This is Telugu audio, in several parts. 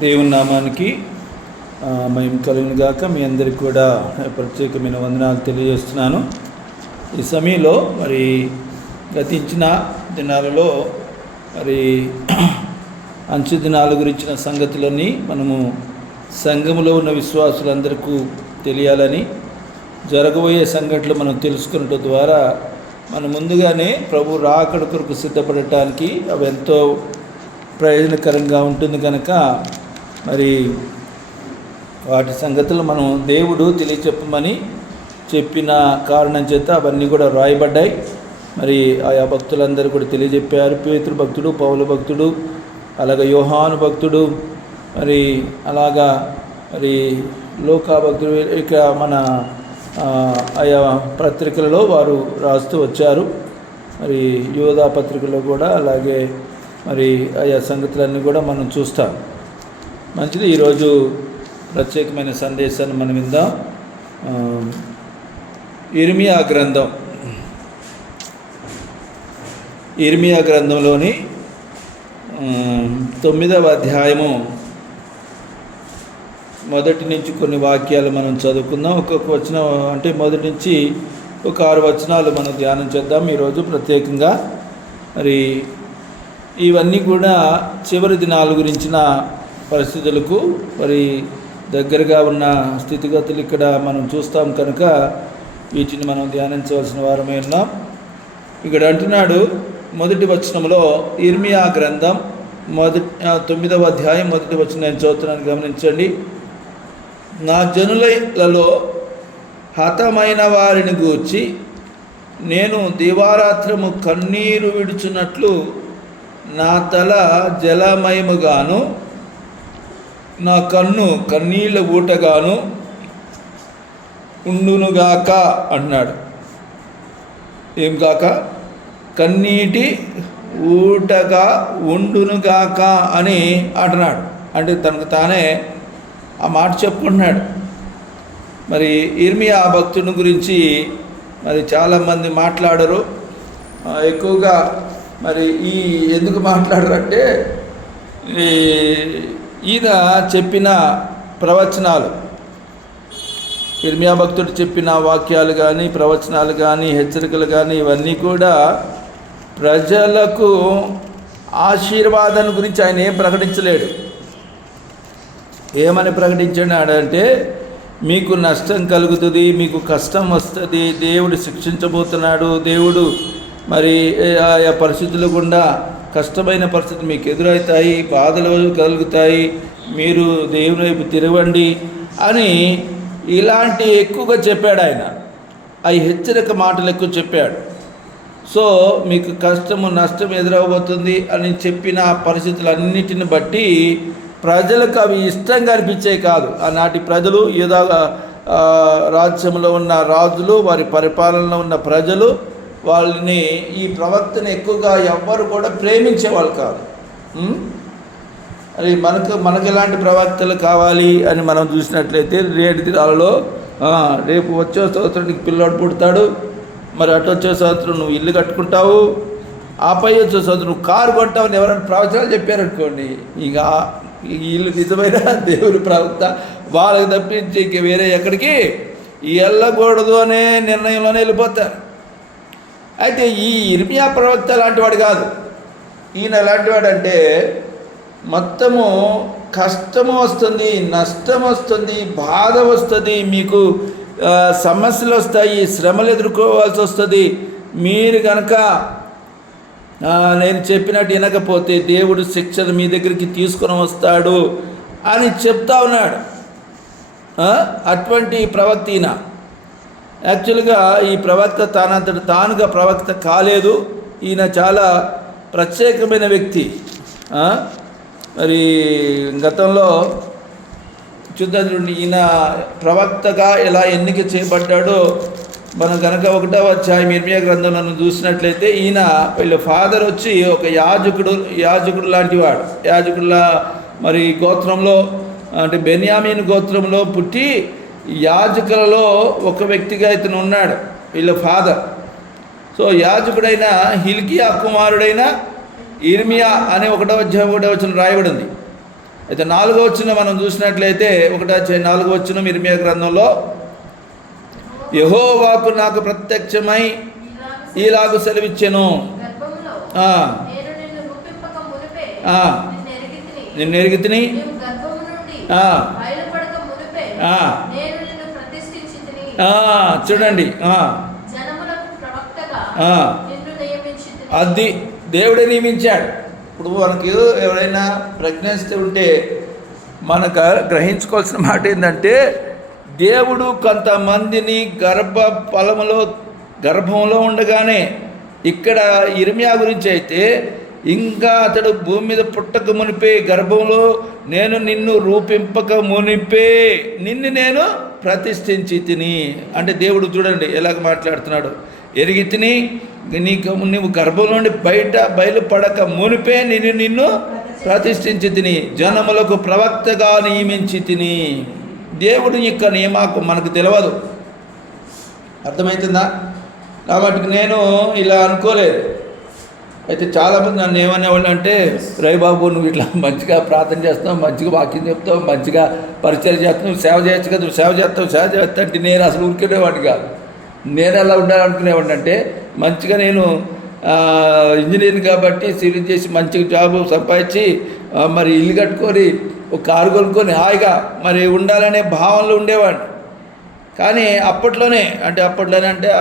దేవుని నామానికి మహిమ కలుగును గాక. మీ అందరికీ కూడా ప్రత్యేకమైన వందనాలు తెలియజేస్తున్నాను. ఈ సమయంలో మరి గతించిన దినాలలో మరి అంచు దినాల గురించిన సంగతులన్నీ మనము సంఘములో ఉన్న విశ్వాసులందరికీ తెలియాలని, జరగబోయే సంఘటనలు మనం తెలుసుకున్నట్టు ద్వారా మనం ముందుగానే ప్రభు రాకడ కొరకు సిద్ధపడటానికి అవి ఎంతో ప్రయోజనకరంగా ఉంటుంది కనుక మరి వాటి సంగతులు మనం దేవుడు తెలియచెప్పమని చెప్పిన కారణం చేత అవన్నీ కూడా రాయబడ్డాయి. మరి ఆయా భక్తులందరూ కూడా తెలియజెప్పారు. పేతురు భక్తుడు, పౌలు భక్తుడు, అలాగే యోహాను భక్తుడు, మరి అలాగా మరి లోకా భక్తుడు, ఇక మన ఆయా పత్రికలలో వారు రాస్తూ వచ్చారు. మరి యోధా పత్రికలో కూడా అలాగే మరి ఆయా సంగతులన్నీ కూడా మనం చూస్తాం. మంచిది. ఈరోజు ప్రత్యేకమైన సందేశాన్ని మనం విందాం. ఇర్మియా గ్రంథంలోని 9వ అధ్యాయము మొదటి నుంచి కొన్ని వాక్యాలు మనం చదువుకుందాం. ఒక్కొక్క వచనం అంటే మొదటి నుంచి ఒక 6 వచనాలు మనం ధ్యానం చేద్దాం ఈరోజు ప్రత్యేకంగా. మరి ఇవన్నీ కూడా చివరి దినాల గురించిన పరిస్థితులకు మరి దగ్గరగా ఉన్న స్థితిగతులు ఇక్కడ మనం చూస్తాం కనుక వీటిని మనం ధ్యానించవలసిన వారమే ఉన్నాం. ఇక్కడ అంటున్నాడు మొదటి వచనంలో, ఇర్మియా గ్రంథం 9వ అధ్యాయం మొదటి వచనం నేను చదువుతున్నాను, గమనించండి. నా జనులలో హతమైన వారిని గూర్చి నేను దివారాత్రము కన్నీరు విడుచున్నట్లు నా తల జలమయముగాను నా కన్ను కన్నీళ్ళ ఊటగాను ఉండునుగాక అంటున్నాడు. ఏం కాక? కన్నీటి ఊటగా ఉండునుగాక అని అంటున్నాడు. అంటే తనకు తానే ఆ మాట చెప్పుకుంటున్నాడు. మరి ఇర్మియా భక్తుని గురించి మరి చాలామంది మాట్లాడరు. ఎక్కువగా మరి ఎందుకు మాట్లాడరంటే ఈయన చెప్పిన ప్రవచనాలు, ఇర్మియా భక్తుడు చెప్పిన వాక్యాలు కానీ, ప్రవచనాలు కానీ, హెచ్చరికలు కానీ ఇవన్నీ కూడా ప్రజలకు ఆశీర్వాదాన్ని గురించి ఆయన ఏం ప్రకటించలేడు. ఏమని ప్రకటించాడంటే, మీకు నష్టం కలుగుతుంది, మీకు కష్టం వస్తుంది, దేవుడు శిక్షించబోతున్నాడు, దేవుడు మరి ఆయా పరిస్థితులు గుండా కష్టమైన పరిస్థితులు మీకు ఎదురవుతాయి, బాధలు కలుగుతాయి, మీరు దేవుని వైపు తిరగండి అని ఇలాంటి ఎక్కువగా చెప్పాడు ఆయన. ఆ హెచ్చరిక మాటలు ఎక్కువ చెప్పాడు. సో మీకు కష్టము నష్టం ఎదురవబోతుంది అని చెప్పిన పరిస్థితులన్నిటిని బట్టి ప్రజలకు అవి ఇష్టంగా అనిపించేవి కాదు. ఆనాటి ప్రజలు, యూదా రాజ్యంలో ఉన్న రాజులు, వారి పరిపాలనలో ఉన్న ప్రజలు వాళ్ళని, ఈ ప్రవక్తను ఎక్కువగా ఎవ్వరు కూడా ప్రేమించేవాళ్ళు కాదు. అది మనకు ఎలాంటి ప్రవక్తలు కావాలి అని మనం చూసినట్లయితే, రేటు దినాలలో రేపు వచ్చే సంవత్సరం నీకు పిల్లోడు పుడతాడు, మరి అటు వచ్చే సంవత్సరం నువ్వు ఇల్లు కట్టుకుంటావు, ఆపై వచ్చే సంవత్సరం నువ్వు కారు కొంటావు అని ఎవరైనా ప్రవచనాలు చెప్పారనుకోండి, ఇక వీళ్ళు నిజమైన దేవుని ప్రవక్త, వాళ్ళకి తప్పించి ఇంక వేరే ఎక్కడికి వెళ్ళకూడదు అనే నిర్ణయంలోనే వెళ్ళిపోతారు. అయితే ఈ ఇర్మియా ప్రవక్త లాంటి వాడు కాదు. ఈయన ఎలాంటి వాడు అంటే, మొత్తము కష్టము వస్తుంది, నష్టం వస్తుంది, బాధ వస్తుంది, మీకు సమస్యలు వస్తాయి, శ్రమలు ఎదుర్కోవాల్సి వస్తుంది. మీరు కనుక నేను చెప్పినట్టు వినకపోతే దేవుడు శిక్షను మీ దగ్గరికి తీసుకొని వస్తాడు అని చెప్తా ఉన్నాడు. అటువంటి ప్రవక్త ఈయన. యాక్చువల్గా ఈ ప్రవక్త తానంతటి తానుగా ప్రవక్త కాలేదు. ఈయన చాలా ప్రత్యేకమైన వ్యక్తి. మరి గతంలో చూద్దాం, ఈయన ప్రవక్తగా ఎలా ఎన్నిక చేయబడ్డాడో మనం కనుక 1వ అధ్యాయం ఇర్మియా గ్రంథంలో చూసినట్లయితే, ఈయన వీళ్ళ ఫాదర్ వచ్చి ఒక యాజకుడు లాంటి వాడు. యాజకుడులా మరి గోత్రంలో, అంటే బెన్యామీను గోత్రంలో పుట్టి యాజకులలో ఒక వ్యక్తిగా ఇతను ఉన్నాడు, వీళ్ళ ఫాదర్. సో యాజకుడైన హిల్కియా కుమారుడైన ఇర్మియా అనే 1వ అధ్యాయం 1వ వచనం రాయబడింది. అయితే 4వ వచనం మనం చూసినట్లయితే 1:4 వచనం ఇర్మియా గ్రంథంలో, యెహోవాకు నాకు ప్రత్యక్షమై ఈలాగు సెలవిచ్చెను, నిన్ను ఎరిగితిని, చూడండి అది దేవుడే నియమించాడు. ఇప్పుడు మనకు ఎవరైనా ప్రెగ్నెన్సీ ఉంటే మనకు గ్రహించుకోవాల్సిన మాట ఏంటంటే, దేవుడు కొంతమందిని గర్భంలో ఉండగానే, ఇక్కడ ఇర్మియా గురించి అయితే ఇంకా అతడు భూమి మీద పుట్టక మునిపే, గర్భంలో నేను నిన్ను రూపింపక మునిపే నిన్ను నేను ప్రతిష్ఠించి తిని, అంటే దేవుడు చూడండి ఎలాగ మాట్లాడుతున్నాడు, ఎరిగి తిని నువ్వు గర్భంలో నుండి బయలుపడక మునిపే నిన్ను ప్రతిష్ఠించి తిని, జనములకు ప్రవక్తగా నియమించి తిని. దేవుడి యొక్క నియమాకు మనకు తెలియదు, అర్థమవుతుందా? కాబట్టి నేను ఇలా అనుకోలేదు. అయితే చాలామంది నన్ను ఏమనేవాళ్ళు అంటే, రవిబాబు నువ్వు ఇట్లా మంచిగా ప్రార్థన చేస్తావు, మంచిగా వాక్యం చెప్తావు, మంచిగా పరిచయం చేస్తావు, నువ్వు సేవ చేయొచ్చు కదా, నువ్వు సేవ చేస్తావు అంటే నేను అసలు ఊరికేవాడిని కాదు. నేను ఎలా ఉండాలనుకునేవాడిని అంటే, మంచిగా నేను ఇంజనీరింగ్ కాబట్టి సివిల్ చేసి మంచిగా జాబ్ సంపాదించి మరి ఇల్లు కట్టుకొని ఒక కారు కొనుక్కొని హాయిగా మరి ఉండాలనే భావనలో ఉండేవాడిని. కానీ అప్పట్లోనే అంటే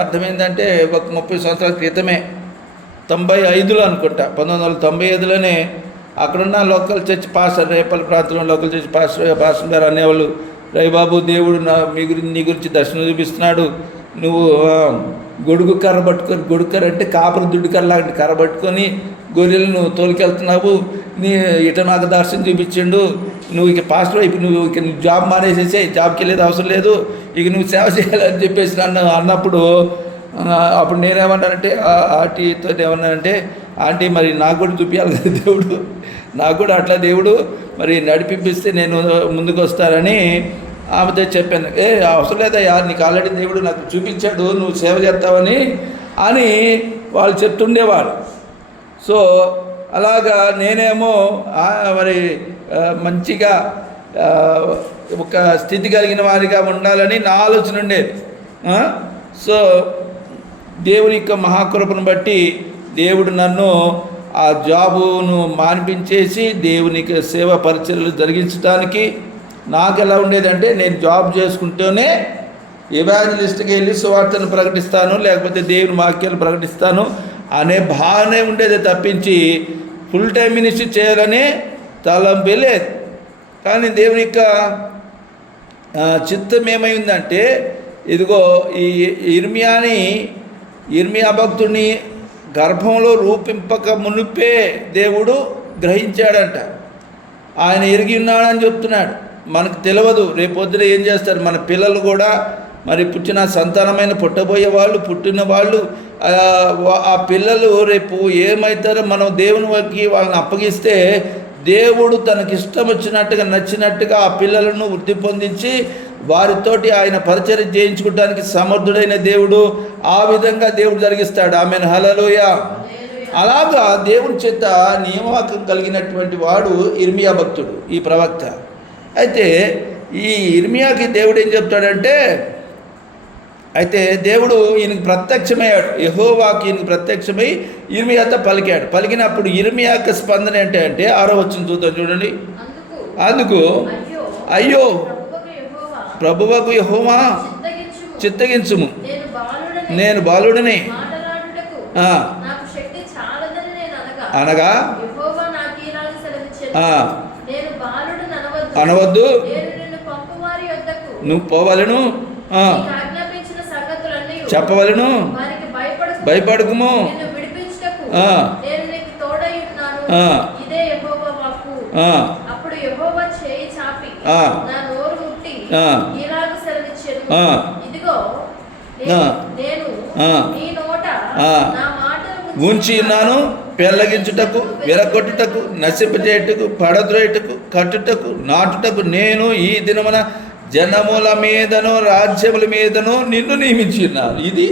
అర్థమైందంటే ఒక 30 సంవత్సరాల క్రితమే, 95లో అనుకుంటా, 1995లోనే అక్కడున్న లోకల్ చర్చ్ పాస్టర్, రేపల్లి ప్రాంతంలో లోకల్ చర్చ్ పాస్టర్ గారు అనేవాళ్ళు, రవిబాబు దేవుడు నీ గురించి దర్శనం చూపిస్తున్నాడు, నువ్వు గొడుగు కర్ర పట్టుకొని, గొడుగు కర్ర అంటే కాపురం దుడ్డు కర్ర లాంటి కర్ర పట్టుకొని గొర్రెలను తోలికెళ్తున్నావు, నీ ఇట నాకు దర్శనం చూపించిండు, నువ్వు ఇక పాస్టర్ అయిపోయి నువ్వు ఇక జాబ్ మానేసేసాయి, జాబ్కి వెళ్ళేది అవసరం లేదు, ఇక నువ్వు సేవ చేయాలని చెప్పేసి అన్నప్పుడు అప్పుడు నేనేమన్నానంటే ఆంటీతో ఏమన్నానంటే, ఆంటీ మరి నాకు కూడా చూపించాలి కదా దేవుడు, నాకు కూడా అట్లా దేవుడు మరి నడిపిస్తే నేను ముందుకు వస్తానని ఆమెతో చెప్పాను. అవసరం లేదయ్యా, నీకు ఆల్రెడీ దేవుడు నాకు చూపించాడు, నువ్వు సేవ చేస్తావని అని వాళ్ళు చెప్తుండేవాడు. సో అలాగా నేనేమో మరి మంచిగా ఒక స్థితి కలిగిన వారిగా ఉండాలని నా ఆలోచన ఉండేది. సో దేవుని యొక్క మహాకృపను బట్టి దేవుడు నన్ను ఆ జాబును మానిపించేసి దేవునికి సేవ పరిచర్యలు జరిగించడానికి నాకు ఎలా ఉండేదంటే, నేను జాబ్ చేసుకుంటూనే ఎవాంజలిస్ట్కి వెళ్ళి సువార్తను ప్రకటిస్తాను, లేకపోతే దేవుని వాక్యాలు ప్రకటిస్తాను అనే భావనే ఉండేది తప్పించి ఫుల్ టైం మినిస్ట్రీ చేయాలని తలంపే లేదు. కానీ దేవుని యొక్క చిత్తం ఏమైందంటే, ఇదిగో ఈ ఇర్మియా భక్తుడిని గర్భంలో రూపింపక మునిపే దేవుడు గ్రహించాడంట. ఆయన ఎరిగి ఉన్నాడని చెప్తున్నాడు. మనకు తెలియదు రేపొద్దున ఏం చేస్తారు. మన పిల్లలు కూడా మరి పుట్టిన సంతానమైన పుట్టబోయే వాళ్ళు, పుట్టిన వాళ్ళు, ఆ పిల్లలు రేపు ఏమవుతారో మనం దేవుని వారికి వాళ్ళని అప్పగిస్తే దేవుడు తనకిష్టం వచ్చినట్టుగా నచ్చినట్టుగా ఆ పిల్లలను వృద్ధి పొందించి వారితోటి ఆయన పరిచర్య చేయించుకోవడానికి సమర్థుడైన దేవుడు. ఆ విధంగా దేవుడు జరిగిస్తాడు. ఆమెన్, హల్లెలూయా. అలాగా దేవుని చేత నియామకం కలిగినటువంటి వాడు ఇర్మియా భక్తుడు, ఈ ప్రవక్త. అయితే ఈ ఇర్మియాకి దేవుడు ఏం చెప్తాడంటే, అయితే దేవుడు ఈయనకి ప్రత్యక్షమయ్యాడు, యెహోవాకి ఈయనకి ప్రత్యక్షమై ఇర్మియాతో పలికాడు. పలికినప్పుడు ఇర్మియాకి స్పందన ఏంటంటే 6వ వచనం చూద్దాం చూడండి. అందుకు అయ్యో ప్రభువకు యెహోవా చిత్తగించుము, నేను బాలుడిని అనగా అనవద్దు, నువ్వు పోవలను, చెప్పవలను, భయపడకుము, ఉంచి ఉన్నాను, పెళ్ళగించుటకు, విరగొట్టుటకు, నశింపజేయుటకు, పడద్రోయుటకు, కట్టుటకు, నాటుటకు నేను ఈ దినమున జనముల మీదను రాజ్యముల మీదను నిన్ను నియమించి ఉన్నాను. ఇది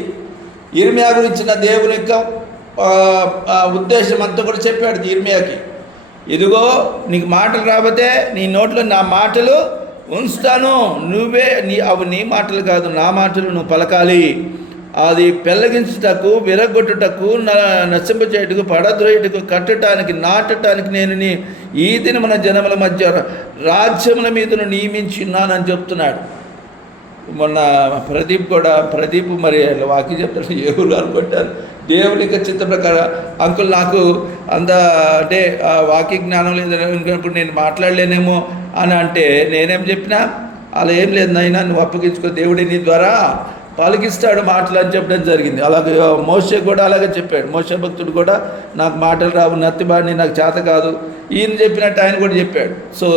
ఇర్మియా గురించిన దేవుని యొక్క ఉద్దేశం అంతా కూడా చెప్పాడు ఇర్మియాకి. ఇదిగో నీకు మాటలు రాబోతే నీ నోట్లో నా మాటలు ఉంచుతాను, అవి నీ మాటలు కాదు, నా మాటలు నువ్వు పలకాలి. అది పెళ్ళగించుటకు, విరగొట్టుటకు, నశింపచేయుటకు, పడద్రోయుటకు, కట్టడానికి, నాటడానికి నేను ఈ దినమున జనముల మధ్య రాజ్యముల మీదను నియమించి ఉన్నానని చెప్తున్నాడు. మొన్న ప్రదీప్ మరి వాక్యం చెప్తాడు, ఏ ఊరు అనుకుంటారు దేవుని యొక్క చిత్త ప్రకారం. అంకుల్ నాకు అంత అంటే వాక్య జ్ఞానం లేదని అనుకున్నప్పుడు నేను మాట్లాడలేనేమో అని అంటే నేనేం చెప్పినా, అలా ఏం లేదు నాయనా, నువ్వు అప్పగించుకో, దేవుడి నీ ద్వారా పలికిస్తాడు మాటలు అని చెప్పడం జరిగింది. అలాగే మోషే కూడా అలాగే చెప్పాడు. మోషే భక్తుడు కూడా నాకు మాటలు రావు, నత్తిబాడిని, నాకు చేత కాదు, ఈయన చెప్పినట్టు ఆయన కూడా చెప్పాడు. సో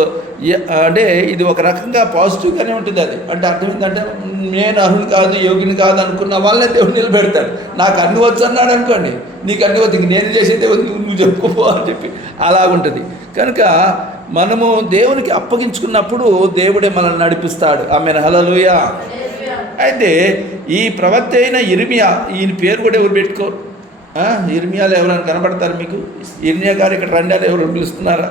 అంటే ఇది ఒక రకంగా పాజిటివ్గానే ఉంటుంది. అది అంటే అర్థం ఏంటంటే నేను అర్హుని కాదు, యోగిని కాదు అనుకున్న వాళ్ళనే దేవుడు నిలబెడతాడు. నాకు అన్ని వచ్చు అన్నాడు అనుకోండి, నీకు అన్ని వచ్చు, నేను చేసేదే నువ్వు చెప్పుకో అని చెప్పి అలాగుంటుంది. కనుక మనము దేవునికి అప్పగించుకున్నప్పుడు దేవుడే మనల్ని నడిపిస్తాడు. ఆమేన్, హల్లెలూయా. అయితే ఈ ప్రవక్త అయిన ఇర్మియా, ఈయన పేరు కూడా ఎవరు పెట్టుకోరు. ఇర్మియాలో ఎవరైనా కనబడతారు మీకు? ఇర్మియా గారు ఇక్కడ రండి అని ఎవరు పిలుస్తున్నారా?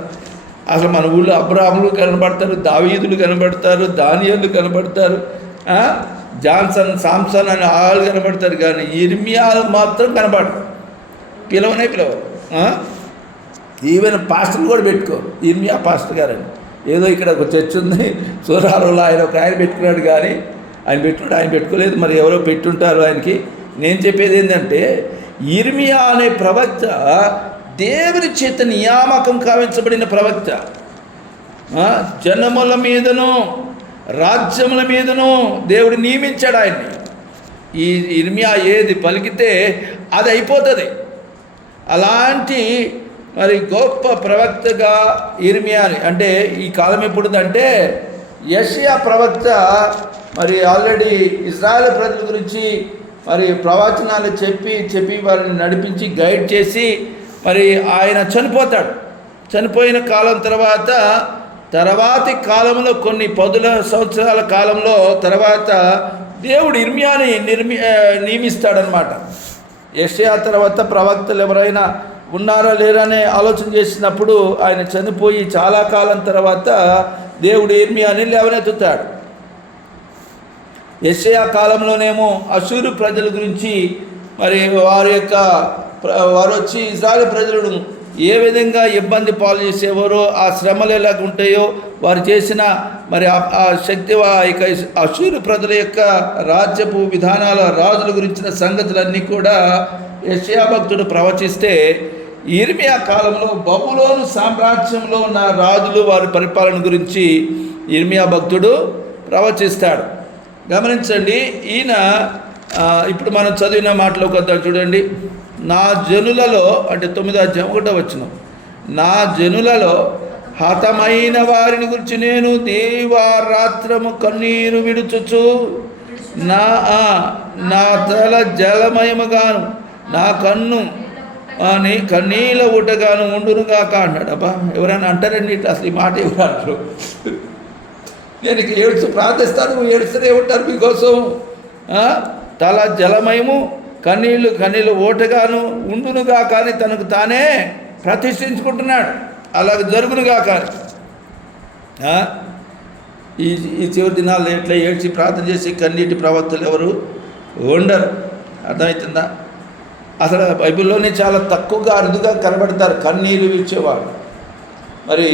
అసలు మన ఊళ్ళో అబ్రాహాములు కనబడతారు, దావీదులు కనబడతారు, దానియేలు కనబడతారు, సాంసన్ అని వాళ్ళు కనబడతారు, కానీ ఇర్మియాలు మాత్రం కనబడరు. పిలవరు. ఈవెన్ పాస్టర్లు కూడా పెట్టుకోరు. ఇర్మియా పాస్టర్ గారని ఏదో ఇక్కడ ఒక చర్చ్ ఉంది సూరాలలో, ఆయన ఒక ఆయన పెట్టుకున్నాడు, కానీ ఆయన పెట్టుకోలేదు, మరి ఎవరో పెట్టుంటారు ఆయనకి. నేను చెప్పేది ఏంటంటే ఇర్మియా అనే ప్రవక్త దేవుని చేత నియామకం కావించబడిన ప్రవక్త. జనముల మీదను రాజ్యముల మీదను దేవుడు నియమించాడు ఆయన్ని. ఈ ఇర్మియా ఏది పలికితే అది అయిపోతుంది. అలాంటి మరి గొప్ప ప్రవక్తగా ఇర్మియాని, అంటే ఈ కాలం ఎప్పుడుదంటే యెషయా ప్రవక్త మరి ఆల్రెడీ ఇజ్రాయెల్ ప్రజల గురించి మరి ప్రవచనాలు చెప్పి వారిని నడిపించి గైడ్ చేసి మరి ఆయన చనిపోతాడు. చనిపోయిన కాలం తర్వాతి కాలంలో కొన్ని 10 సంవత్సరాల కాలంలో తర్వాత దేవుడు ఇర్మియాని నియమిస్తాడనమాట. యెషయా తర్వాత ప్రవక్తలు ఎవరైనా ఉన్నారా లేరా అనే ఆలోచన చేసినప్పుడు ఆయన చనిపోయి చాలా కాలం తర్వాత దేవుడు ఇర్మియాని లేవనెత్తుతాడు. యెషయా కాలంలోనేమో అషూరు ప్రజల గురించి మరి వారు వచ్చి ఇజ్రాయెల్ ప్రజలను ఏ విధంగా ఇబ్బంది పాలు చేసేవారో, ఆ శ్రమలు ఎలాగ ఉంటాయో, వారు చేసిన మరి ఆ శక్తి అషూరు ప్రజల యొక్క రాజ్యపు విధానాల రాజుల గురించిన సంగతులన్నీ కూడా యెషయా భక్తుడు ప్రవచిస్తే, ఇర్మియా కాలంలో బబులోను సామ్రాజ్యంలో ఉన్న రాజులు వారి పరిపాలన గురించి ఇర్మియా భక్తుడు ప్రవచిస్తాడు. గమనించండి, ఈయన ఇప్పుడు మనం చదివిన మాటలోకి వద్దాం చూడండి. నా జనులలో, అంటే 9వ అధ్యాయం 1వ వచనం, నా జనులలో హతమైన వారిని గురించి నేను దీవారాత్రము కన్నీరు విడుచుచు నా తల జలమయముగాను నా కన్ను అని కన్నీళ్ళ ఊటగాను ఉండునుగాక అన్నాడు. అబ్బా, ఎవరైనా అంటారండి ఇట్లా? అసలు ఈ మాట ఎవరు అంటారు? నేను ఏడుస్తూ ప్రార్థిస్తాను, ఏడుస్తూనే ఉంటారు మీకోసం. తల జలమయము కన్నీళ్ళు ఓటగాను ఉండునుగా కానీ తనకు తానే ప్రతిష్ఠించుకుంటున్నాడు. అలాగ జరుగునుగా కానీ ఈ చివరి దినాల్లో ఎట్లా ఏడ్చి ప్రార్థన చేసి కన్నీటి ప్రవక్తలు ఎవరు ఉండరు. అర్థమవుతుందా? అసలు బైబిల్లోనే చాలా తక్కువగా అరుదుగా కనబడతారు కన్నీరు విడిచేవాడు. మరి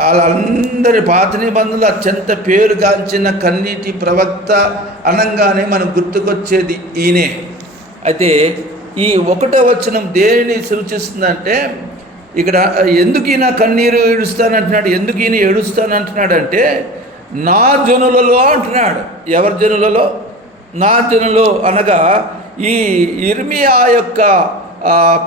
వాళ్ళందరి పాత నిబంధనలు అత్యంత పేరుగాంచిన కన్నీటి ప్రవక్త అనగానే మనకు గుర్తుకొచ్చేది ఈయనే. అయితే ఈ 1వ వచనం దేనిని సూచిస్తుందంటే, ఇక్కడ ఎందుకు ఈయన కన్నీరు ఏడుస్తానంటున్నాడు, ఎందుకు ఈయన ఏడుస్తానంటున్నాడంటే నా జనులలో అంటున్నాడు. ఎవరి జనులలో? నా జనులు అనగా ఈ ఇర్మియా యొక్క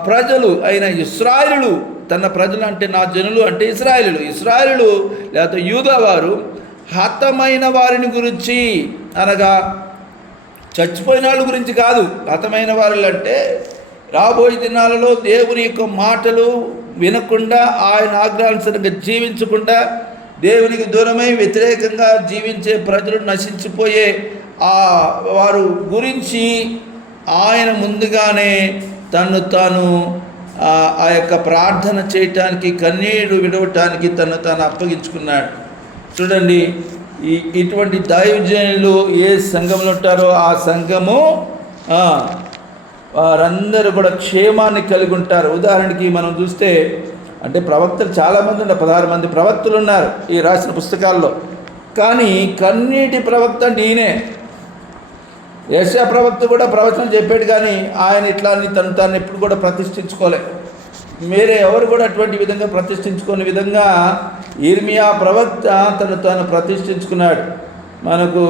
ప్రజలు అయిన ఇశ్రాయేలు, తన ప్రజలు అంటే నా జనులు అంటే ఇశ్రాయేలు లేకపోతే యూదా వారు హతమైన వారిని గురించి, అనగా చచ్చిపోయిన వాళ్ళ గురించి కాదు. హతమైన వారు అంటే రాబోయే దినాలలో దేవుని యొక్క మాటలు వినకుండా, ఆయన ఆజ్ఞానుసారంగా జీవించకుండా, దేవునికి దూరమై వ్యతిరేకంగా జీవించే ప్రజలు నశించిపోయే వారు గురించి ఆయన ముందుగానే తను ఆ యొక్క ప్రార్థన చేయటానికి, కన్నీరు విడవటానికి తాను అప్పగించుకున్నాడు. చూడండి, ఇటువంటి దైవజనులు ఏ సంఘంలో ఉంటారో ఆ సంఘము వారందరూ కూడా క్షేమాన్ని కలిగి ఉంటారు. ఉదాహరణకి మనం చూస్తే, అంటే ప్రవక్తలు చాలామంది ఉన్నారు, 16 మంది ప్రవక్తలు ఉన్నారు ఈ రాసిన పుస్తకాల్లో. కానీ కన్నీటి ప్రవక్త అంటే ఈయనే. యెషయా ప్రవక్త కూడా ప్రవచనం చెప్పాడు, కానీ ఆయన ఇట్లా తను ఎప్పుడు కూడా ప్రతిష్ఠించుకోలేదు. మీరే ఎవరు కూడా అటువంటి విధంగా ప్రతిష్ఠించుకునే విధంగా ఇర్మియా ప్రవక్త తాను ప్రతిష్ఠించుకున్నాడు. మనకు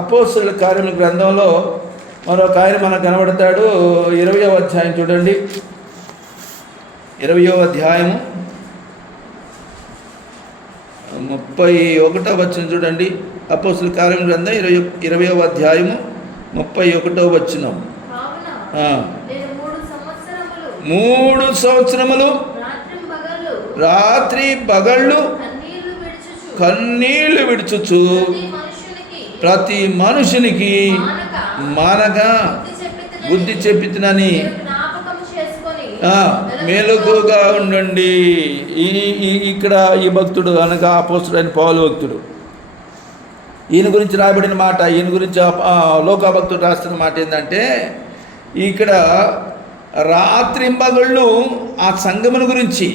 అపోస్తలుల కార్యముల గ్రంథంలో మరొక ఆయన మనకు కనబడతాడు. 20వ అధ్యాయం చూడండి, 20వ అధ్యాయము 31వ వచనం చూడండి. అపోస్తలుల కార్యముల గ్రంథం 20వ అధ్యాయము 31వ వచనం. 3 సంవత్సరములు రాత్రి పగళ్ళు కన్నీళ్లు విడుచుచు ప్రతి మనుషునికి మానగా బుద్ధి చెప్పినని మేలుకుగా ఉండండి. ఇక్కడ ఈ భక్తుడు అనగా అపోస్తలుడైన పౌలు భక్తుడు, ఈయన గురించి రాయబడిన మాట, ఈయన గురించి లోకా భక్తుడు రాస్తున్న మాట ఏంటంటే, ఇక్కడ రాత్రింబగళ్ళు ఆ సంఘమును గురించి,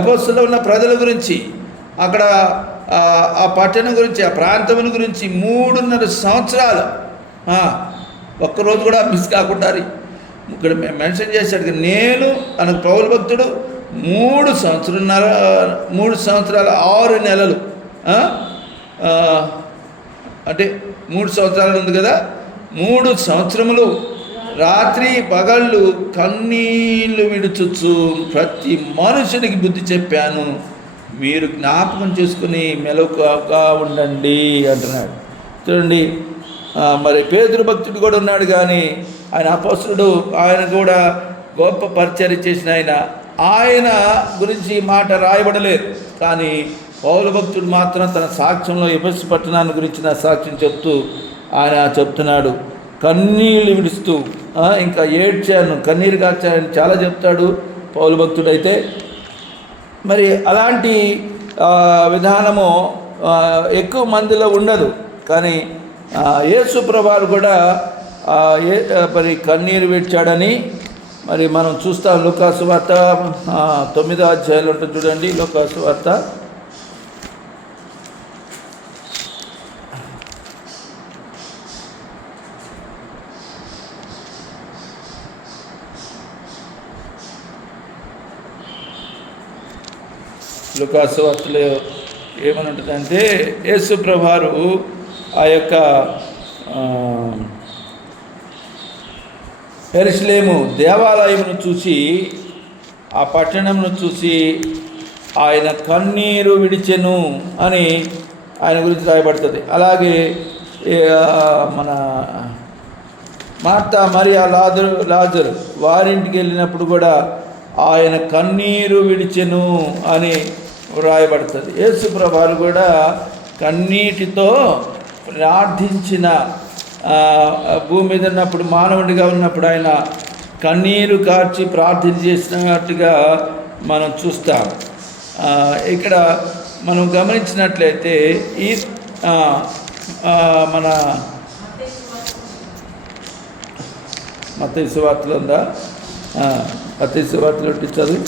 అపోస్తలులో ఉన్న ప్రజల గురించి, అక్కడ ఆ పట్టణం గురించి, ఆ ప్రాంతముల గురించి 3.5 సంవత్సరాలు ఒక్కరోజు కూడా మిస్ కాకుండా ఇక్కడ మెన్షన్ చేశాడు. నేను అనకు పౌలు భక్తుడు 3 సంవత్సరాల 6 నెలలు, అంటే 3 సంవత్సరాలు ఉంది కదా, 3 సంవత్సరములు రాత్రి పగళ్ళు కన్నీళ్లు విడుచుచు ప్రతి మనుషునికి బుద్ధి చెప్పాను, మీరు జ్ఞాపకం చేసుకుని మెలకుగా ఉండండి అంటున్నాడు. చూడండి, మరి పేతురు భక్తుడు కూడా ఉన్నాడు, కానీ ఆయన అపోస్తలుడు, ఆయన కూడా గొప్ప పరిచర్య చేసిన ఆయన గురించి మాట రాయబడలేదు. కానీ పౌలు భక్తుడు మాత్రం తన సాక్ష్యంలో ఎఫెసు పట్టణాన్ని గురించిన సాక్ష్యం చెప్తూ ఆయన చెప్తున్నాడు, కన్నీళ్ళు విడుస్తూ ఇంకా ఏడ్చాను, కన్నీరు కాచాను చాలా చెప్తాడు పౌలు భక్తుడైతే. మరి అలాంటి విధానము ఎక్కువ మందిలో ఉండదు. కానీ యేసు ప్రభువు కూడా మరి కన్నీరు విడిచాడని మరి మనం చూస్తాం. లూకాసు వార్త 9వ అధ్యాయంలో ఉంటుంది చూడండి. లూకాసు వార్త వార్తలో ఏమని ఉంటుందంటే, యేసు ప్రభువు ఆ యొక్క యెరూషలేము దేవాలయమును చూసి, ఆ పట్టణమును చూసి ఆయన కన్నీరు విడిచెను అని ఆయన గురించి రాయబడుతుంది. అలాగే మన మార్తా మరియా లాజరు వారింటికి వెళ్ళినప్పుడు కూడా ఆయన కన్నీరు విడిచెను అని వ్రాయబడుతుంది. యేసు ప్రభువు కూడా కన్నీటితో ప్రార్థించిన, భూమి మీద ఉన్నప్పుడు, మానవుడిగా ఉన్నప్పుడు ఆయన కన్నీరు కార్చి ప్రార్థన చేసినట్టుగా మనం చూస్తాం. ఇక్కడ మనం గమనించినట్లయితే ఈ మన మత్తయి సువార్తలో ఉందా? మత్తయి సువార్తలో చదువు.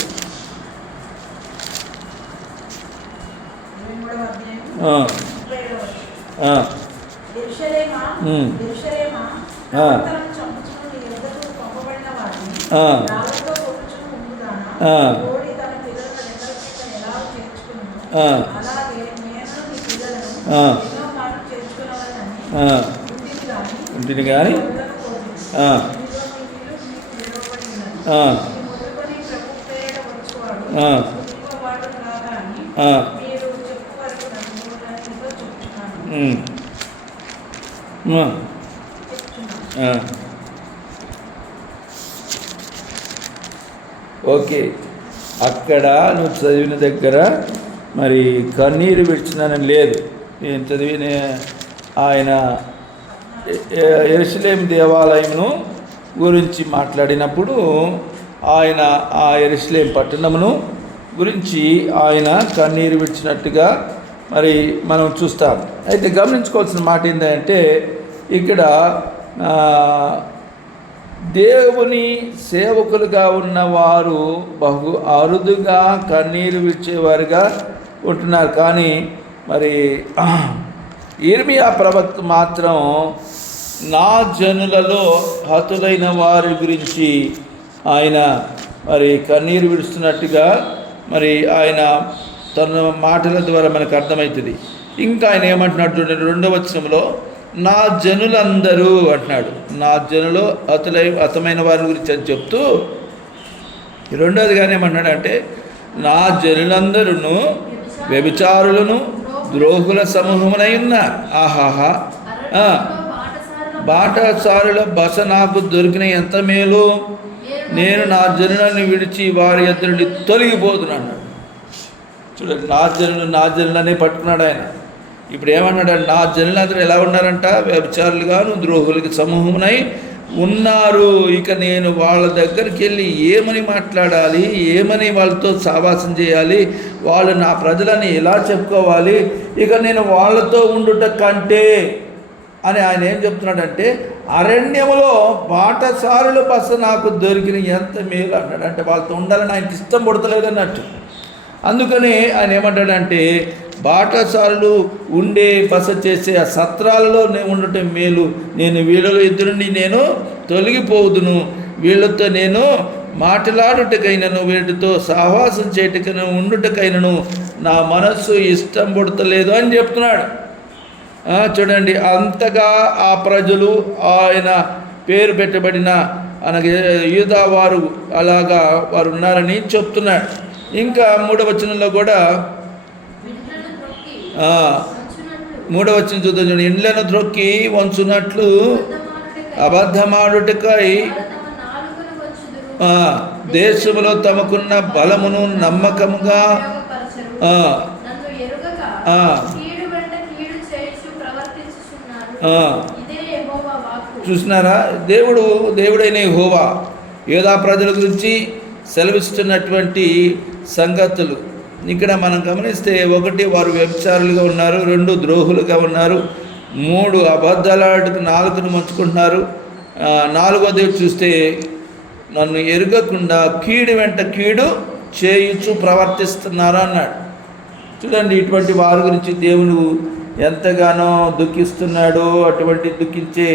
ఉంటుంది కానీ ఓకే, అక్కడ నువ్వు చదివిన దగ్గర మరి కన్నీరు విడిచినానని లేదు. నేను చదివిన ఆయన యెరూషలేము దేవాలయమును గురించి మాట్లాడినప్పుడు ఆయన ఆ యెరూషలేము పట్టణమును గురించి ఆయన కన్నీరు విడిచినట్టుగా మరి మనం చూస్తాం. అయితే గమనించుకోవాల్సిన మాట ఏంటంటే ఇక్కడ దేవుని సేవకులుగా ఉన్నవారు బహు అరుదుగా కన్నీరు విడిచేవారుగా ఉంటున్నారు. కానీ మరి యిర్మీయా ప్రవక్త మాత్రం నా జనులలో హతులైన వారి గురించి ఆయన మరి కన్నీరు విడుస్తున్నట్టుగా మరి ఆయన తన మాటల ద్వారా మనకు అర్థమవుతుంది. ఇంకా ఆయన ఏమంటున్నాడు చూడండి, 2వ వచనంలో నా జనులందరూ అంటున్నాడు. నా జనులు హతమైన వారి గురించి అని చెప్తూ 2వదిగానే ఏమంటున్నాడంటే నా జనులందరూ వ్యభిచారులను ద్రోహుల సమూహమునై ఉన్నారు. ఆహాహా, బాటసారుల బస నాకు దొరికిన ఎంత మేలు, నేను నా జనులను విడిచి వారి యొద్ద నుండి తొలగిపోతున్నాను. చూడండి, నా జనులనే పట్టుకున్నాడు ఆయన. ఇప్పుడు ఏమన్నాడు, నా జనులందరూ ఎలా ఉన్నారంట, వ్యభిచారులుగాను ద్రోహులకి సమూహమునై ఉన్నారు. ఇక నేను వాళ్ళ దగ్గరికి వెళ్ళి ఏమని మాట్లాడాలి, ఏమని వాళ్ళతో సావాసం చేయాలి, వాళ్ళు నా ప్రజలని ఎలా చెప్పుకోవాలి, ఇక నేను వాళ్ళతో ఉండుట కంటే అని ఆయన ఏం చెప్తున్నాడంటే అరణ్యములో బాటసారుల బస నాకు దొరికిన ఎంత మేలు అన్నాడు. అంటే వాళ్ళతో ఉండాలని ఆయనకి ఇష్టం పడతలేదు అన్నట్టు. అందుకని ఆయన ఏమంటాడంటే బాటసారులు ఉండే బస చేసే ఆ సత్రాలలో నేను ఉండటం మేలు, నేను వీళ్ళలో ఇద్దరుండి నేను తొలగిపోదును, వీళ్ళతో నేను మాట్లాడుటకైనను వీటితో సహవాసం చేయటకైనా ఉండుటకైనను నా మనస్సు ఇష్టం పడతలేదు అని చెప్తున్నాడు. చూడండి, అంతగా ఆ ప్రజలు ఆయన పేరు పెట్టబడిన అనగా యూదా వారు అలాగా వారు ఉన్నారని చెప్తున్నాడు. ఇంకా 3వ వచనంలో కూడా 3వ వచనం చూద్దాం చూడండి, ఇండ్లను త్రొక్కి వంచునట్లు అబద్ధమాడుటకై దేశములో తమకున్న బలమును నమ్మకముగా చూసినారా, దేవుడైన యెహోవా యూదా ప్రజల గురించి సెలవిస్తున్నటువంటి సంగతులు ఇక్కడ మనం గమనిస్తే 1 వారు వ్యభిచారులుగా ఉన్నారు, 2 ద్రోహులుగా ఉన్నారు, 3 అబద్ధాలాడుకు నాలుకను మంచుకుంటున్నారు, 4వది చూస్తే నన్ను ఎరుగకుండా కీడు వెంట కీడు చేయుచు ప్రవర్తిస్తున్నారు అన్నాడు. చూడండి, ఇటువంటి వారి గురించి దేవుడు ఎంతగానో దుఃఖిస్తున్నాడో, అటువంటి దుఃఖించే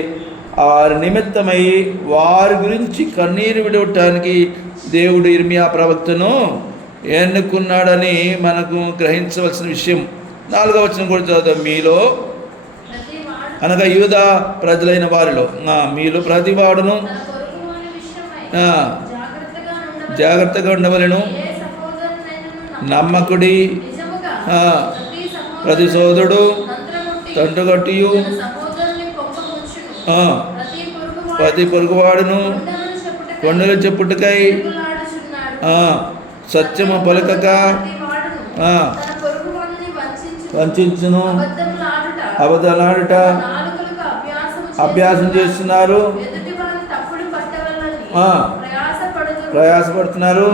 వారి నిమిత్తమై వారి గురించి కన్నీరు విడవటానికి దేవుడు యిర్మీయా ప్రవక్తను ఎన్నుకున్నాడని మనకు గ్రహించవలసిన విషయం. 4వ వచనం కూడా చదువుతాం, మీలో అనగా యూదా ప్రజలైన వారిలో మీలో ప్రతివాడును జాగ్రత్తగా ఉండవలెను, నమ్మకుడి, ప్రతి సోదరుడు తంటుగట్టియు ప్రతి పొరుగువాడును కొండలు చెప్పుటకై సత్యము పలుకక వంచును, అబద్ధాలాడుట అభ్యాసం చేస్తున్నారు, ప్రయాసపడుతున్నారు,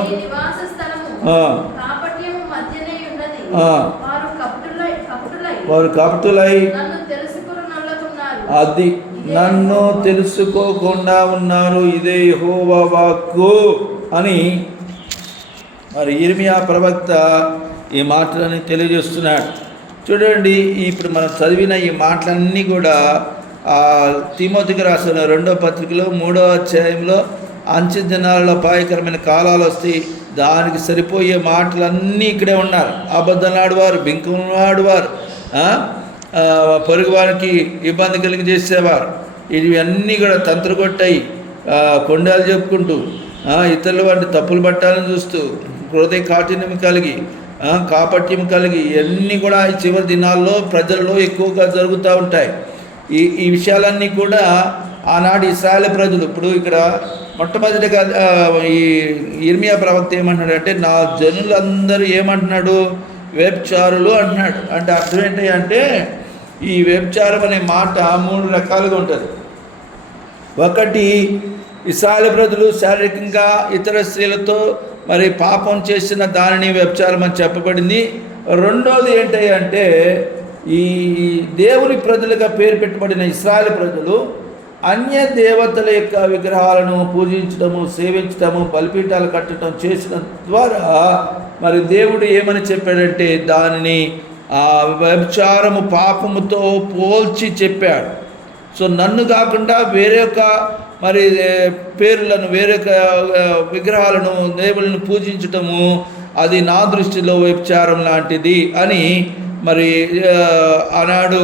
వారు కపటులై అది నన్ను తెలుసుకోకుండా ఉన్నారు, ఇదే యెహోవా వాక్కు అని మరి యిర్మీయా ప్రవక్త ఈ మాటలని తెలియజేస్తున్నాడు. చూడండి, ఇప్పుడు మనం చదివిన ఈ మాటలన్నీ కూడా తిమోతికి రాసిన 2వ పత్రికలో 3వ అధ్యాయంలో అంచె దినాలలో అపాయకరమైన కాలాలు వస్తాయి, దానికి సరిపోయే మాటలన్నీ ఇక్కడే ఉన్నారు. అబద్ధలాడువారు, బింకులాడువారు, పొరుగు వారికి ఇబ్బంది కలిగజేసేవారు, ఇవన్నీ కూడా తంత్రగొట్టాయి, కొండాలు చెప్పుకుంటూ ఇతరుల వాటిని తప్పులు పట్టాలని చూస్తూ హృదయ కాఠిన్యం కలిగి కాపట్యం కలిగి ఇవన్నీ కూడా ఈ చివరి దినాల్లో ప్రజల్లో ఎక్కువగా జరుగుతూ ఉంటాయి. ఈ విషయాలన్నీ కూడా ఆనాడు ఇశ్రాయేలు ప్రజలు, ఇప్పుడు ఇక్కడ మొట్టమొదటిగా ఈ యిర్మీయా ప్రవక్త ఏమంటున్నాడు అంటే నా జనులందరూ ఏమంటున్నాడు, వ్యభిచారులు అంటున్నాడు. అంటే అర్థం ఏంటి అంటే ఈ వ్యభిచారం అనే మాట 3 రకాలుగా ఉంటుంది. ఒకటి ఇశ్రాయేలు ప్రజలు శారీరకంగా ఇతర స్త్రీలతో మరి పాపం చేసిన దానిని వ్యభిచారం అని చెప్పబడింది. రెండోది ఏంటి అంటే ఈ దేవుని ప్రజలుగా పేరు పెట్టబడిన ఇశ్రాయేలు ప్రజలు అన్య దేవతల యొక్క విగ్రహాలను పూజించడము, సేవించడము, బలిపీఠాలు కట్టడం చేసిన ద్వారా మరి దేవుడు ఏమని చెప్పాడంటే దానిని వ్యభిచారము పాపముతో పోల్చి చెప్పాడు. సో నన్ను కాకుండా వేరే ఒక మరి పేర్లను, వేరే విగ్రహాలను, దేవుళ్ళను పూజించటము అది నా దృష్టిలో వ్యభిచారం లాంటిది అని మరి ఆనాడు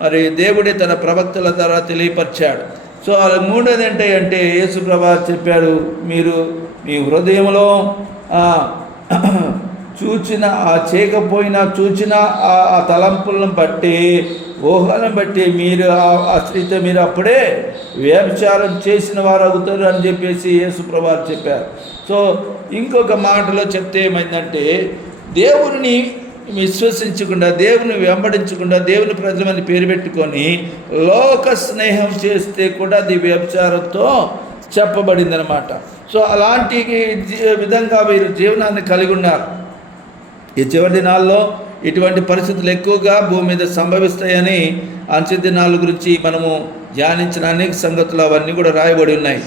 మరి దేవుడే తన ప్రవక్తల ద్వారా తెలియపరిచాడు. సో అలా మూడోది ఏంటంటే యేసు ప్రభువు చెప్పాడు, మీరు మీ హృదయంలో చూచిన చేయకపోయినా చూచిన ఆ తలంపులను బట్టి, ఊహలను బట్టి మీరు ఆ స్త్రీతో మీరు అప్పుడే వ్యభిచారం చేసిన వారు అవుతారు అని చెప్పేసి యేసు ప్రభువు చెప్పారు. సో ఇంకొక మాటలో చెప్తే ఏమైందంటే దేవుని విశ్వసించకుండా, దేవుని వెంబడించకుండా, దేవుని ప్రజలని పేరు పెట్టుకొని లోక స్నేహం చేస్తే కూడా అది వ్యభిచారంతో చెప్పబడింది అనమాట. సో అలాంటి విధంగా వీరు జీవనాన్ని కలిగి ఉన్నారు. ఈ చివరి దినాల్లో ఇటువంటి పరిస్థితులు ఎక్కువగా భూమి మీద సంభవిస్తాయని అంచె దినాల గురించి మనము ధ్యానించిన అనేక సంగతులు అవన్నీ కూడా రాయబడి ఉన్నాయి.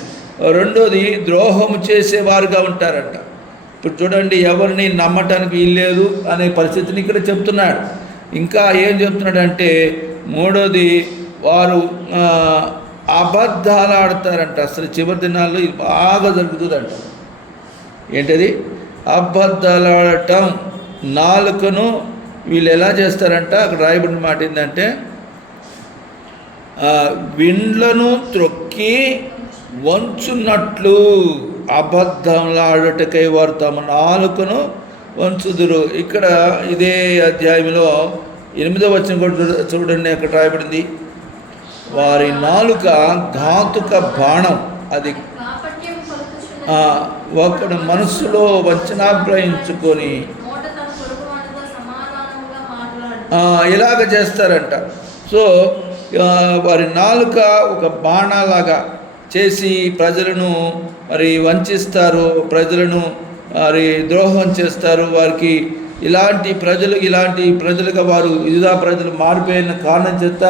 రెండోది ద్రోహము చేసేవారుగా ఉంటారంట. ఇప్పుడు చూడండి, ఎవరిని నమ్మటానికి వీల్లేదు అనే పరిస్థితిని ఇక్కడ చెప్తున్నాడు. ఇంకా ఏం చెప్తున్నాడంటే మూడోది వారు అబద్ధాలు ఆడతారంట. అసలు చివరి దినాల్లో ఇది బాగా జరుగుతుందంట. ఏంటది? అబద్ధాలు ఆడటం. నాలుకను వీళ్ళు ఎలా చేస్తారంట, అక్కడ రాయబడిన మాట ఏంటంటే విండ్లను త్రొక్కి వంచున్నట్లు అబద్ధంలో ఆడటకై వారు తమ నాలుకను వంచుదురు. ఇక్కడ ఇదే అధ్యాయంలో 8వ వచనం కూడా చూడండి, అక్కడ రాయబడింది వారి నాలుక ఘాతుక బాణం. అది ఒకడు మనస్సులో వంచనాభిప్రాయించుకొని ఇలాగ చేస్తారంట. సో వారి నాలుక ఒక బాణాలాగా చేసి ప్రజలను మరి వంచిస్తారు, ప్రజలను మరి ద్రోహం చేస్తారు. వారికి ఇలాంటి ప్రజలుగా వారు యూదా ప్రజలు మారిపోయిన కారణం చేత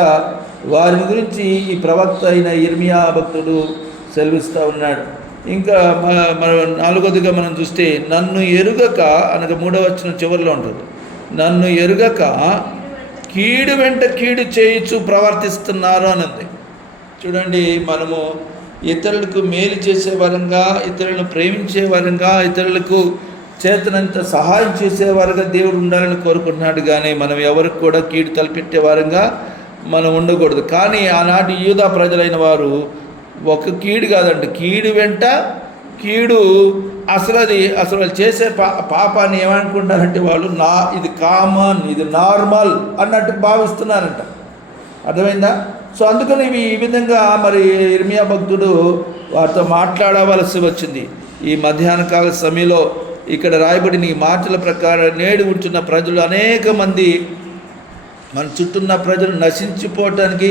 వారి గురించి ఈ ప్రవక్త అయిన ఇర్మియా భక్తుడు సెలవిస్తూ ఉన్నాడు. ఇంకా మన నాలుగోదిగా మనం చూస్తే నన్ను ఎరుగక అనగా 3వ వచనం చివరిలో ఉంటుంది, నన్ను ఎరుగక కీడు వెంట కీడు చేయించు ప్రవర్తిస్తున్నారు అన్నది. చూడండి, మనము ఇతరులకు మేలు చేసే వరంగా, ఇతరులను ప్రేమించే వరంగా, ఇతరులకు చేతనంత సహాయం చేసేవారుగా దేవుడు ఉండాలని కోరుకుంటున్నాడు. కానీ మనం ఎవరికి కూడా కీడు తలపెట్టే వారంగా మనం ఉండకూడదు. కానీ ఆనాటి యూదా ప్రజలైన వారు ఒక కీడు కాదండి, కీడు వెంట కీడు. అసలు వాళ్ళు చేసే పాపాన్ని ఏమనుకుంటారంటే వాళ్ళు ఇది కామన్, ఇది నార్మల్ అన్నట్టు భావిస్తున్నారంట. అర్థమైందా? సో అందుకని ఈ విధంగా మరి ఇర్మియా భక్తుడు వారితో మాట్లాడవలసి వచ్చింది. ఈ మధ్యాహ్న కాల సమయంలో ఇక్కడ రాయబడిన ఈ మాటల ప్రకారం నేడు ఉంటున్న ప్రజలు అనేక మంది, మన చుట్టూన్న ప్రజలు నశించిపోవటానికి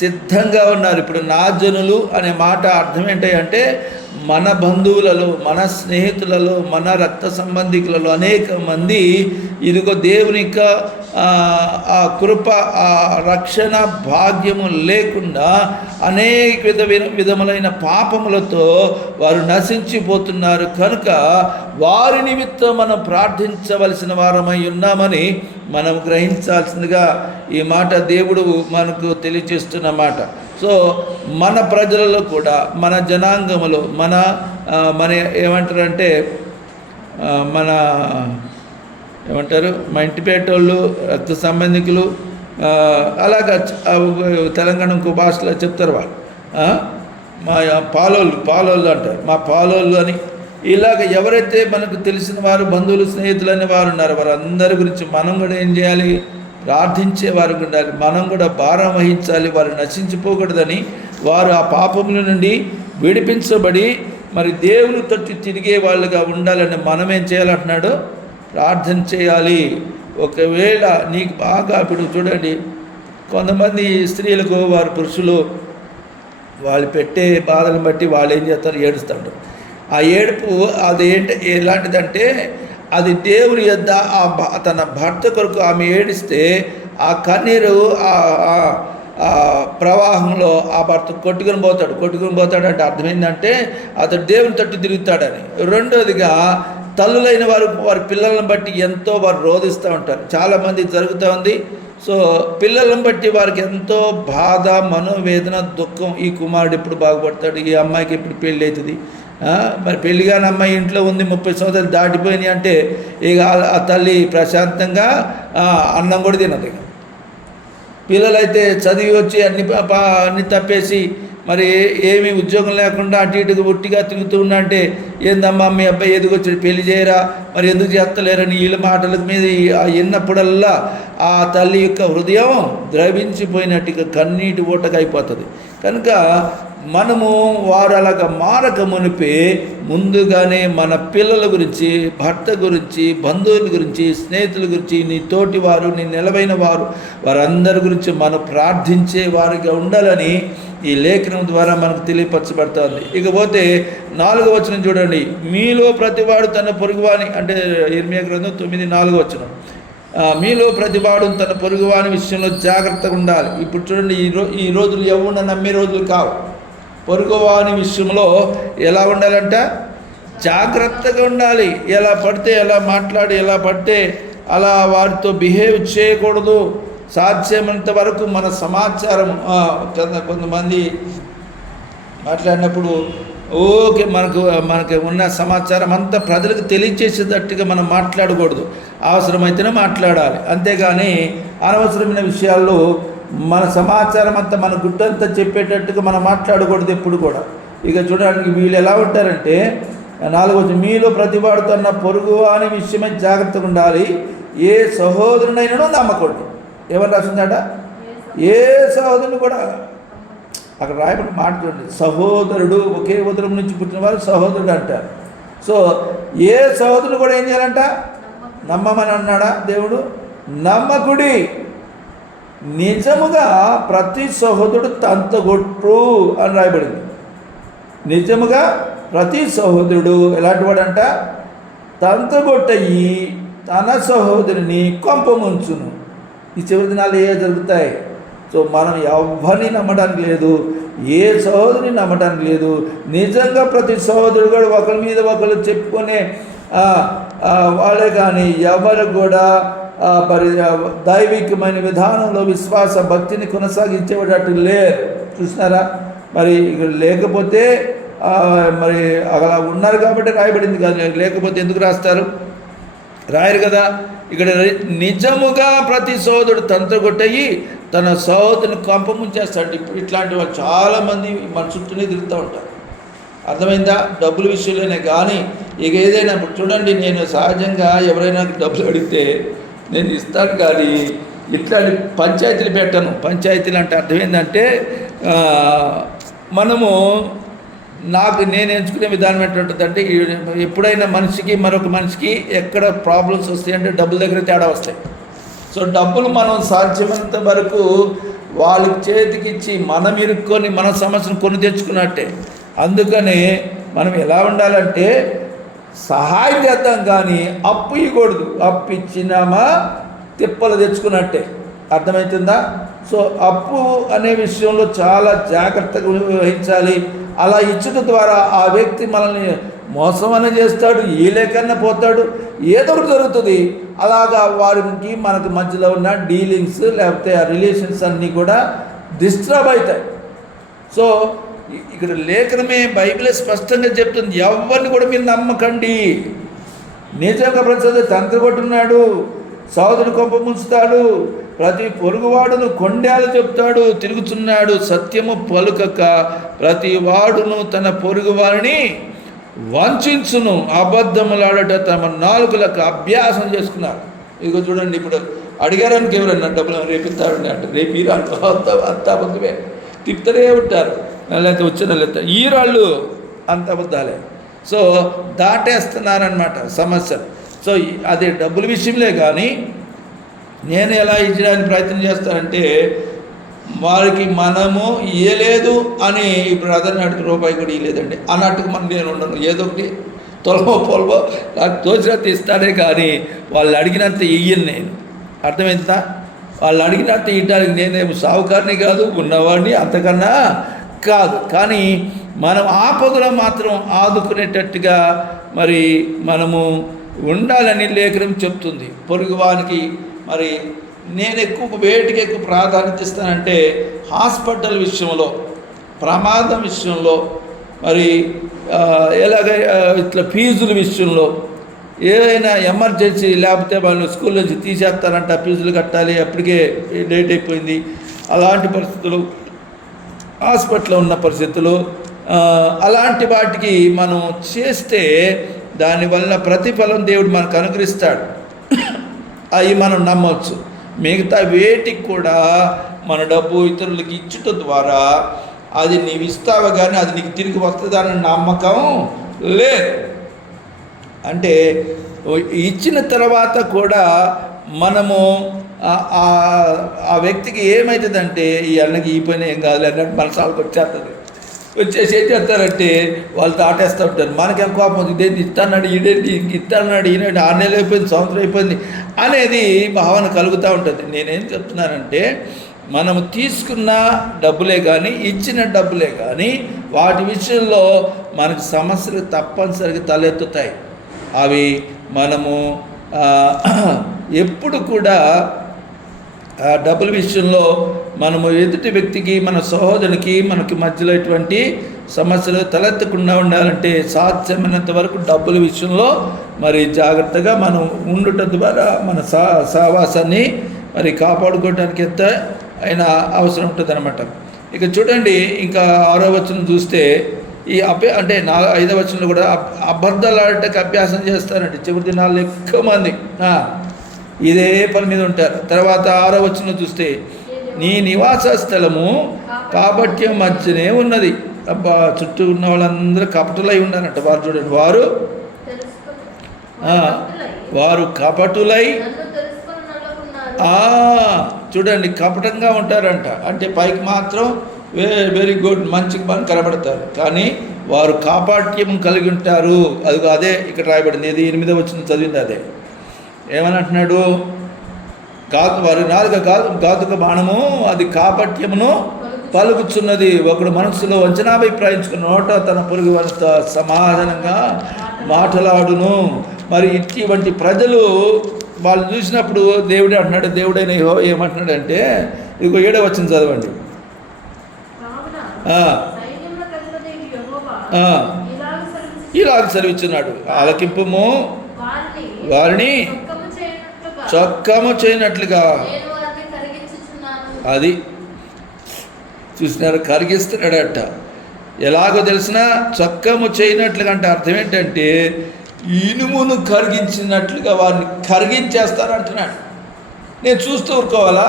సిద్ధంగా ఉన్నారు. ఇప్పుడు నా జనులు అనే మాట అర్థం ఏంటంటే మన బంధువులలో, మన స్నేహితులలో, మన రక్త సంబంధికులలో అనేక మంది ఇదిగో దేవుని యొక్క ఆ కృప, ఆ రక్షణ భాగ్యము లేకుండా అనేక విధములైన పాపములతో వారు నశించిపోతున్నారు. కనుక వారి నిమిత్తం మనం ప్రార్థించవలసిన వారమై ఉన్నామని మనం గ్రహించాల్సిందిగా ఈ మాట దేవుడు మనకు తెలియజేస్తున్న మాట. సో మన ప్రజలలో కూడా, మన జనాంగములో, మన ఏమంటారంటే మా ఇంటిపేటోళ్ళు, రక్త సంబంధికులు, అలాగా తెలంగాణ ఇంకో భాషలో చెప్తారు వాళ్ళు, మా పాలోళ్ళు అంటారు, మా పాలోళ్ళు అని. ఇలాగ ఎవరైతే మనకు తెలిసిన వారు, బంధువులు, స్నేహితులు అనే వారు ఉన్నారు, వారందరి గురించి మనం కూడా ఏం చేయాలి? ప్రార్థించే వారు ఉండాలి. మనం కూడా భారం వహించాలి. వారు నశించిపోకూడదని, వారు ఆ పాపముల నుండి విడిపించబడి మరి దేవుని తట్టు తిరిగే వాళ్ళుగా ఉండాలని మనం ఏం చేయాలంటున్నాడు? ప్రార్థన చేయాలి. ఒకవేళ నీకు బాగా ఇప్పుడు చూడండి, కొంతమంది స్త్రీలకు వారు పురుషులు వాళ్ళు పెట్టే బాధలను బట్టి వాళ్ళు ఏం చేస్తారు, ఏడుస్తూ ఉంటారు. ఆ ఏడుపు అదేంటి ఎలాంటిదంటే అది దేవుని యొద్ద తన భర్త కొరకు ఆమె ఏడిస్తే ఆ కన్నీరు ఆ ప్రవాహంలో ఆ భర్త కొట్టుకుని పోతాడు అంటే అర్థం ఏంటంటే అతడు దేవుని తట్టు తిరుగుతాడని. రెండోదిగా తల్లులైన వారి పిల్లలను బట్టి ఎంతో వారు రోధిస్తూ ఉంటారు. చాలామంది జరుగుతూ ఉంది. సో పిల్లలను బట్టి వారికి ఎంతో బాధ, మనోవేదన, దుఃఖం. ఈ కుమారుడు ఎప్పుడు బాగుపడతాడు, ఈ అమ్మాయికి ఎప్పుడు పెళ్ళి అవుతుంది, మరి పెళ్లి కాని అమ్మాయి ఇంట్లో ఉంది, 30 సంవత్సరాలు దాటిపోయినాయి అంటే ఇక ఆ తల్లి ప్రశాంతంగా అన్నం కూడా తినదు. ఇక పిల్లలైతే చదివి వచ్చి అన్ని తప్పేసి మరి ఏమీ ఉద్యోగం లేకుండా అటు ఇటుగా ఒట్టిగా తిరుగుతూ ఉన్నా అంటే ఏందమ్మా మీ అబ్బాయి ఎదుగొచ్చాడు, పెళ్లి చేయరా, మరి ఎందుకు చేస్తలేరని వీళ్ళ మాటల మీద విన్నప్పుడల్లా ఆ తల్లి యొక్క హృదయం ద్రవించిపోయినట్టుగా కన్నీటి ఊటగా అయిపోతుంది. కనుక మనము వారు అలాగా మారక మునిపే ముందుగానే మన పిల్లల గురించి, భర్త గురించి, బంధువుల గురించి, స్నేహితుల గురించి, నీ తోటి వారు, నీ నిలవైన వారందరి గురించి మనం ప్రార్థించే వారిగా ఉండాలని ఈ లేఖనం ద్వారా మనకు తెలియపరచబడుతుంది. ఇకపోతే 4వ వచనం చూడండి. మీలో ప్రతివాడు తన పొరుగువాని, అంటే ఇర్మియా గ్రంథం 9:4 మీలో ప్రతివాడు తన పొరుగువాని విషయంలో జాగ్రత్తగా ఉండాలి. ఇప్పుడు చూడండి, ఈ రోజులు ఎవరు నమ్మే రోజులు కావు. పొరుగువాని విషయంలో ఎలా ఉండాలంట, జాగ్రత్తగా ఉండాలి. ఎలా పడితే ఎలా మాట్లాడి, ఎలా పడితే అలా వారితో బిహేవ్ చేయకూడదు. సాధ్యమైనంత వరకు మన సమాచారం కొంతమంది మాట్లాడినప్పుడు ఓకే మనకు ఉన్న సమాచారం అంతా ప్రజలకు తెలియచేసేటట్టుగా మనం మాట్లాడకూడదు. అవసరమైతేనే మాట్లాడాలి, అంతేగాని అనవసరమైన విషయాల్లో మన సమాచారం అంతా మన గుట్టంతా చెప్పేటట్టుగా మనం మాట్లాడకూడదు ఎప్పుడు కూడా. ఇక చూడడానికి వీళ్ళు ఎలా ఉంటారంటే 4వ మీలో ప్రతివాడు తన పొరుగు అనే విషయమై జాగ్రత్తగా ఉండాలి. ఏ సహోదరునైనా నమ్మకూడదు. ఏమని రాసిందట, ఏ సహోదరుడు కూడా అక్కడ రాయబడి మాట చూడండి, సహోదరుడు ఒకే ఉదరం నుంచి పుట్టిన వారు సహోదరుడు అంటారు. సో ఏ సహోదరుడు కూడా ఏం చేయాలంట, నమ్మమని అన్నాడా దేవుడు? నమ్మకుడి. నిజముగా ప్రతి సహోదరుడు తంతగొట్టు అని రాయబడింది. నిజముగా ప్రతి సహోదరుడు ఎలాంటి వాడంట, తంతగొట్టయి తన సహోదరుని కొంపముంచును. ఈ చివరి దినాలు ఏ జరుగుతాయి. సో మనం ఎవరిని నమ్మడానికి లేదు, ఏ సహోదరిని నమ్మడానికి లేదు. నిజంగా ప్రతి సహోదరుడు కూడా ఒకరి మీద ఒకరు చెప్పుకునే వాళ్ళే కానీ ఎవరు కూడా మరి దైవికమైన విధానంలో విశ్వాస భక్తిని కొనసాగించేటట్టు లేరు. చూసినారా? మరి ఇక్కడ లేకపోతే మరి అలా ఉన్నారు కాబట్టి రాయబడింది కాదు, లేకపోతే ఎందుకు రాస్తారు? రాయరు కదా. ఇక్కడ నిజముగా ప్రతి సోదరుడు తంత్రగొట్టయి తన సోదరుని కొంపముంచేస్తాడు. ఇప్పుడు ఇట్లాంటి వాళ్ళు చాలామంది మన చుట్టూనే తిరుగుతూ ఉంటారు. అర్థమైందా? డబ్బుల విషయంలోనే కానీ ఇక ఏదైనా ఇప్పుడు చూడండి, నేను సహజంగా ఎవరైనా డబ్బులు అడిగితే నేను ఇస్తాను, కానీ ఇట్లాంటి పంచాయతీలు పెట్టను. పంచాయతీలు అంటే అర్థం ఏంటంటే మనము నేను ఎంచుకునే విధానం ఏంటంటే ఎప్పుడైనా మనిషికి మరొక మనిషికి ఎక్కడ ప్రాబ్లమ్స్ వస్తాయంటే డబ్బుల దగ్గర తేడా వస్తాయి. సో డబ్బులు మనం సాధ్యమైనంత వరకు వాళ్ళకి చేతికి ఇచ్చి మనం ఇరుక్కొని మన సమస్యను కొని తెచ్చుకున్నట్టే. అందుకని మనం ఎలా ఉండాలంటే సహాయం చేద్దాం కానీ అప్పు ఇవ్వకూడదు. అప్పు ఇచ్చినామా తిప్పలు తెచ్చుకున్నట్టే. అర్థమవుతుందా? సో అప్పు అనే విషయంలో చాలా జాగ్రత్తగా వహించాలి. అలా ఇచ్చుట ద్వారా ఆ వ్యక్తి మనల్ని మోసమని చేస్తాడు, ఏ లేకన్నా పోతాడు, ఏదో ఒకటి జరుగుతుంది. అలాగా వారికి మనకి మధ్యలో ఉన్న డీలింగ్స్ లేకపోతే ఆ రిలేషన్స్ అన్నీ కూడా డిస్టర్బ్ అవుతాయి. సో ఇక్కడ లేఖనమే బైబిలే స్పష్టంగా చెప్తుంది, ఎవరిని కూడా మీరు నమ్మకండి. నిజంగా ప్రతి తంత్రగొట్టున్నాడు, సోదరుని కొంప ముంచుతాడు, ప్రతి పొరుగువాడును కొండేలు చెప్తాడు, తిరుగుతున్నాడు, సత్యము పలుకక ప్రతి వాడును తన పొరుగువారిని వంచును, అబద్ధములాడట తమ నాలుకలకు అభ్యాసం చేసుకున్నారు. ఇదిగో చూడండి, ఇప్పుడు అడిగారానికి ఎవరన్నా డబ్బులు రేపిస్తారండి అంటే రేపు ఈ రాళ్ళు అంత అబద్ధమే తిప్పుతూనే ఉంటారు. లేకపోతే వచ్చిన లేకపోతే ఈ రాళ్ళు అంత అబద్ధాలే. సో దాటేస్తున్నారనమాట సమస్య. సో అదే డబ్బుల విషయంలో కానీ నేను ఎలా ఇచ్చడానికి ప్రయత్నం చేస్తానంటే వారికి మనము ఇయ్యలేదు అని ఇప్పుడు అతని అడిగి రూపాయి కూడా ఇవ్వలేదండి అన్నట్టుగా మనం నేను ఉండను. ఏదో ఒకటి తొలమో పొలమో నాకు తోచినంత ఇస్తానే కానీ వాళ్ళు అడిగినంత ఇయ్యను నేను. అర్థమైందా? వాళ్ళు అడిగినంత ఇవ్వడానికి నేనేమి సావుకారిని కాదు, ఉన్నవాడిని అంతకన్నా కాదు. కానీ మనం ఆపదలో మాత్రం ఆదుకునేటట్టుగా మరి మనము ఉండాలని లేఖనం చెప్తుంది. పొరుగువానికి మరి నేను వేటికి ఎక్కువ ప్రాధాన్యత ఇస్తానంటే హాస్పిటల్ విషయంలో, ప్రమాదం విషయంలో, మరి ఎలాగ ఇట్లా ఫీజుల విషయంలో, ఏదైనా ఎమర్జెన్సీ లేకపోతే వాళ్ళు స్కూల్ నుంచి తీసేస్తారంట, ఫీజులు కట్టాలి, అప్పటికే లేట్ అయిపోయింది, అలాంటి పరిస్థితులు, హాస్పిటల్లో ఉన్న పరిస్థితులు, అలాంటి వాటికి మనం చేస్తే దానివల్ల ప్రతిఫలం దేవుడు మనకు అనుగ్రహిస్తాడు. అవి మనం నమ్మవచ్చు. మిగతా వేటికి కూడా మన డబ్బు ఇతరులకి ఇచ్చుట ద్వారా అది నీవు ఇస్తావు కానీ అది నీకు తిరిగి వస్తుందన్న నమ్మకం లేదు. అంటే ఇచ్చిన తర్వాత కూడా మనము ఆ వ్యక్తికి ఏమవుతుందంటే ఈ అన్నకి ఈ పని ఏం కాదు అన్నట్టు మనసాలకు వచ్చేసి ఏం చేస్తారంటే వాళ్ళు తాటేస్తూ ఉంటారు. మనకేం కోపం, ఇదేంటి ఇస్తాన్నాడు, ఇదేంటి ఇంక ఇస్తాన్నాడు, ఈనాడు 6 నెలలు అయిపోయింది, సంవత్సరం అయిపోయింది అనేది భావన కలుగుతూ ఉంటుంది. నేనేం చెప్తున్నానంటే మనము తీసుకున్న డబ్బులే కానీ ఇచ్చిన డబ్బులే కానీ వాటి విషయంలో మనకు సమస్యలు తప్పనిసరిగా తలెత్తుతాయి. అవి మనము ఎప్పుడు కూడా డబ్బుల విషయంలో మనము ఎదుటి వ్యక్తికి, మన సహోదరునికి, మనకి మధ్యలో ఎటువంటి సమస్యలు తలెత్తకుండా ఉండాలంటే సాధ్యమైనంత వరకు డబ్బుల విషయంలో మరి జాగ్రత్తగా మనం ఉండటం ద్వారా మన సహవాసాన్ని మరి కాపాడుకోవడానికి ఎంత అయినా అవసరం ఉంటుంది అనమాట. ఇక చూడండి, ఇంకా 6వ వచనం చూస్తే ఈ అంటే 5వ వచనంలో కూడా అబద్ధాలు ఆడటానికి అభ్యాసం చేస్తారండి. చివరి దినాల్లో ఎక్కువ మంది ఇదే పని మీద ఉంటారు. తర్వాత 6వ వచనంలో చూస్తే నీ నివాస స్థలము కాపట్యం మధ్యనే ఉన్నది. అబ్బా, చుట్టూ ఉన్న వాళ్ళందరూ కపటులై ఉన్నారంట. వారు చూడండి, వారు కపటులై చూడండి కపటంగా ఉంటారంట. అంటే పైకి మాత్రం వెరీ గుడ్, మంచి పని కనబడతారు, కానీ వారు కాపాట్యం కలిగి ఉంటారు. అదే ఇక్కడ రాయబడింది. ఇది 8వ వచనం చదివింది అదే. ఏమని అంటున్నాడు? వారి నాలుక ఘాతుక బాణము అది కాపట్యమును పలుకుచున్నది. ఒకడు మనస్సులో వంచనాభిప్రాయించుకున్న నోట తన పొరుగు వారితో సమాధానంగా మాట్లాడును. మరి ఇటువంటి ప్రజలు వాళ్ళు చూసినప్పుడు దేవుడే అంటున్నాడు. దేవుడైన యెహోవా ఏమంటున్నాడంటే, ఇదిగో 7వ వచనం చదవండి. ఇలాగ సెలవిస్తున్నాడు, ఆలకింపుము, వారిని చొక్కము చేయనట్లుగా. అది చూసినారు, కరిగిస్తున్నాడట. ఎలాగో తెలిసిన చొక్కము చేయనట్లుగా అంటే అర్థం ఏంటంటే ఇనుమును కరిగించినట్లుగా వారిని కరిగించేస్తారంటున్నాడు. నేను చూస్తూ ఊరుకోవాలా?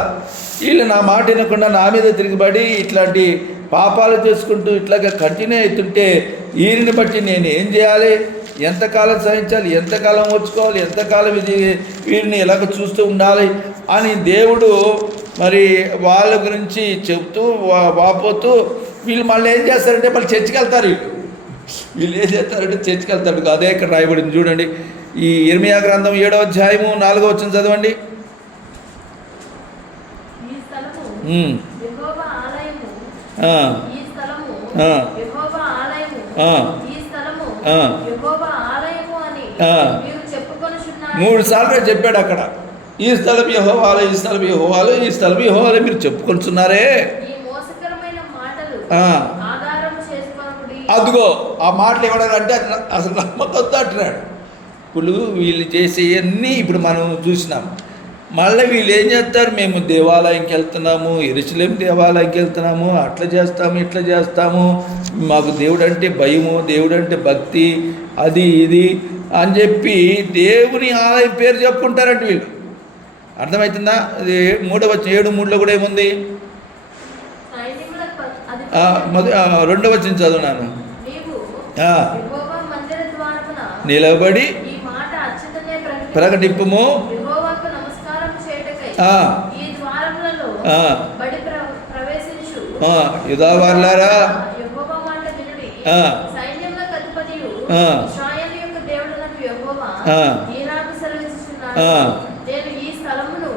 వీళ్ళు నా మాట వినకుండా నా మీద తిరిగిబడి ఇట్లాంటి పాపాలు చేసుకుంటూ ఇట్లాగా కంటిన్యూ అవుతుంటే వీరిని బట్టి నేను ఏం చేయాలి? ఎంతకాలం సహించాలి? ఎంతకాలం ఓర్చుకోవాలి? ఎంతకాలం వీరిని ఎలాగ చూస్తూ ఉండాలి అని దేవుడు మరి వాళ్ళ గురించి చెప్తూ వాపోతూ వీళ్ళు మళ్ళీ ఏం చేస్తారంటే మళ్ళీ చర్చికి వెళ్తారు. వీళ్ళు ఏం చేస్తారంటే చర్చికి వెళ్తారు. అదే ఇక్కడ రాయబడింది చూడండి. ఈ ఇర్మియా గ్రంథం 7వ అధ్యాయము 4వ వచనం చదవండి. మూడు సార్లు చెప్పాడు అక్కడ. ఈ స్థలం యెహోవా ఆలయం, ఈ స్థలం యెహోవా ఆలయం, ఈ స్థలం యెహోవా ఆలయం మీరు చెప్పుకుంటున్నారే. అదిగో ఆ మాటలు ఇవ్వడాలంటే అసలు నమ్మకంతో అంటున్నాడు. ఇప్పుడు వీళ్ళు చేసేవన్నీ ఇప్పుడు మనం చూసినాం. మళ్ళీ వీళ్ళు ఏం చేస్తారు? మేము దేవాలయంకి వెళ్తున్నాము, యెరూషలేము దేవాలయంకి వెళ్తున్నాము, అట్లా చేస్తాము, ఇట్లా చేస్తాము, మాకు దేవుడు అంటే భయము, దేవుడు అంటే భక్తి, అది ఇది అని చెప్పి దేవుని ఆలయం పేరు చెప్పుకుంటారంట వీళ్ళు. అర్థమవుతుందా? అది 7:3 కూడా ఏముంది? 2వ వచనం చదువున్నాను. నిలబడి ప్రకటింపుము, యూదా వారలారా, యెహోవా మాట వినుడి. సైన్యములకు అధిపతియు ఇశ్రాయేలు యొక్క దేవుడైన యెహోవా ఈనాడు సెలవిస్తున్నాడు, నేను ఈ స్థలమును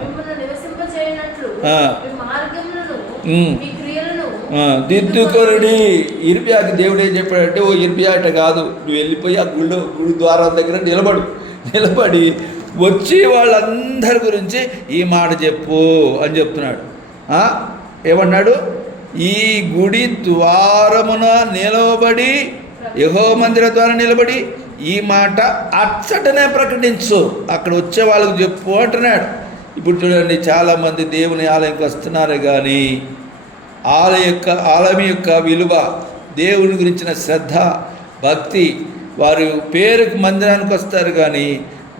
మిమ్మల్ని నివసింపచేయనట్లు మీ మార్గములను మీ క్రియలను దిద్దుకొనుడి. ఇర్మియాకి దేవుడు ఏం చెప్పాడంటే, ఓ ఇర్మియా అట కాదు, నువ్వు వెళ్ళిపోయి ఆ గుడి ద్వారం దగ్గర నిలబడి వచ్చి వాళ్ళందరి గురించి ఈ మాట చెప్పు అని చెప్తున్నాడు. ఏమన్నాడు? ఈ గుడి ద్వారమున నిలబడి, యెహోవా మందిర ద్వారా నిలబడి ఈ మాట అచ్చటనే ప్రకటించు, అక్కడ వచ్చే వాళ్ళకు చెప్పు అంటున్నాడు. ఇప్పుడు చూడండి, చాలామంది దేవుని ఆలయంకి వస్తున్నారు కానీ ఆలయం యొక్క విలువ, దేవుని గురించిన శ్రద్ధ, భక్తి, వారు పేరుకు మందిరానికి వస్తారు కానీ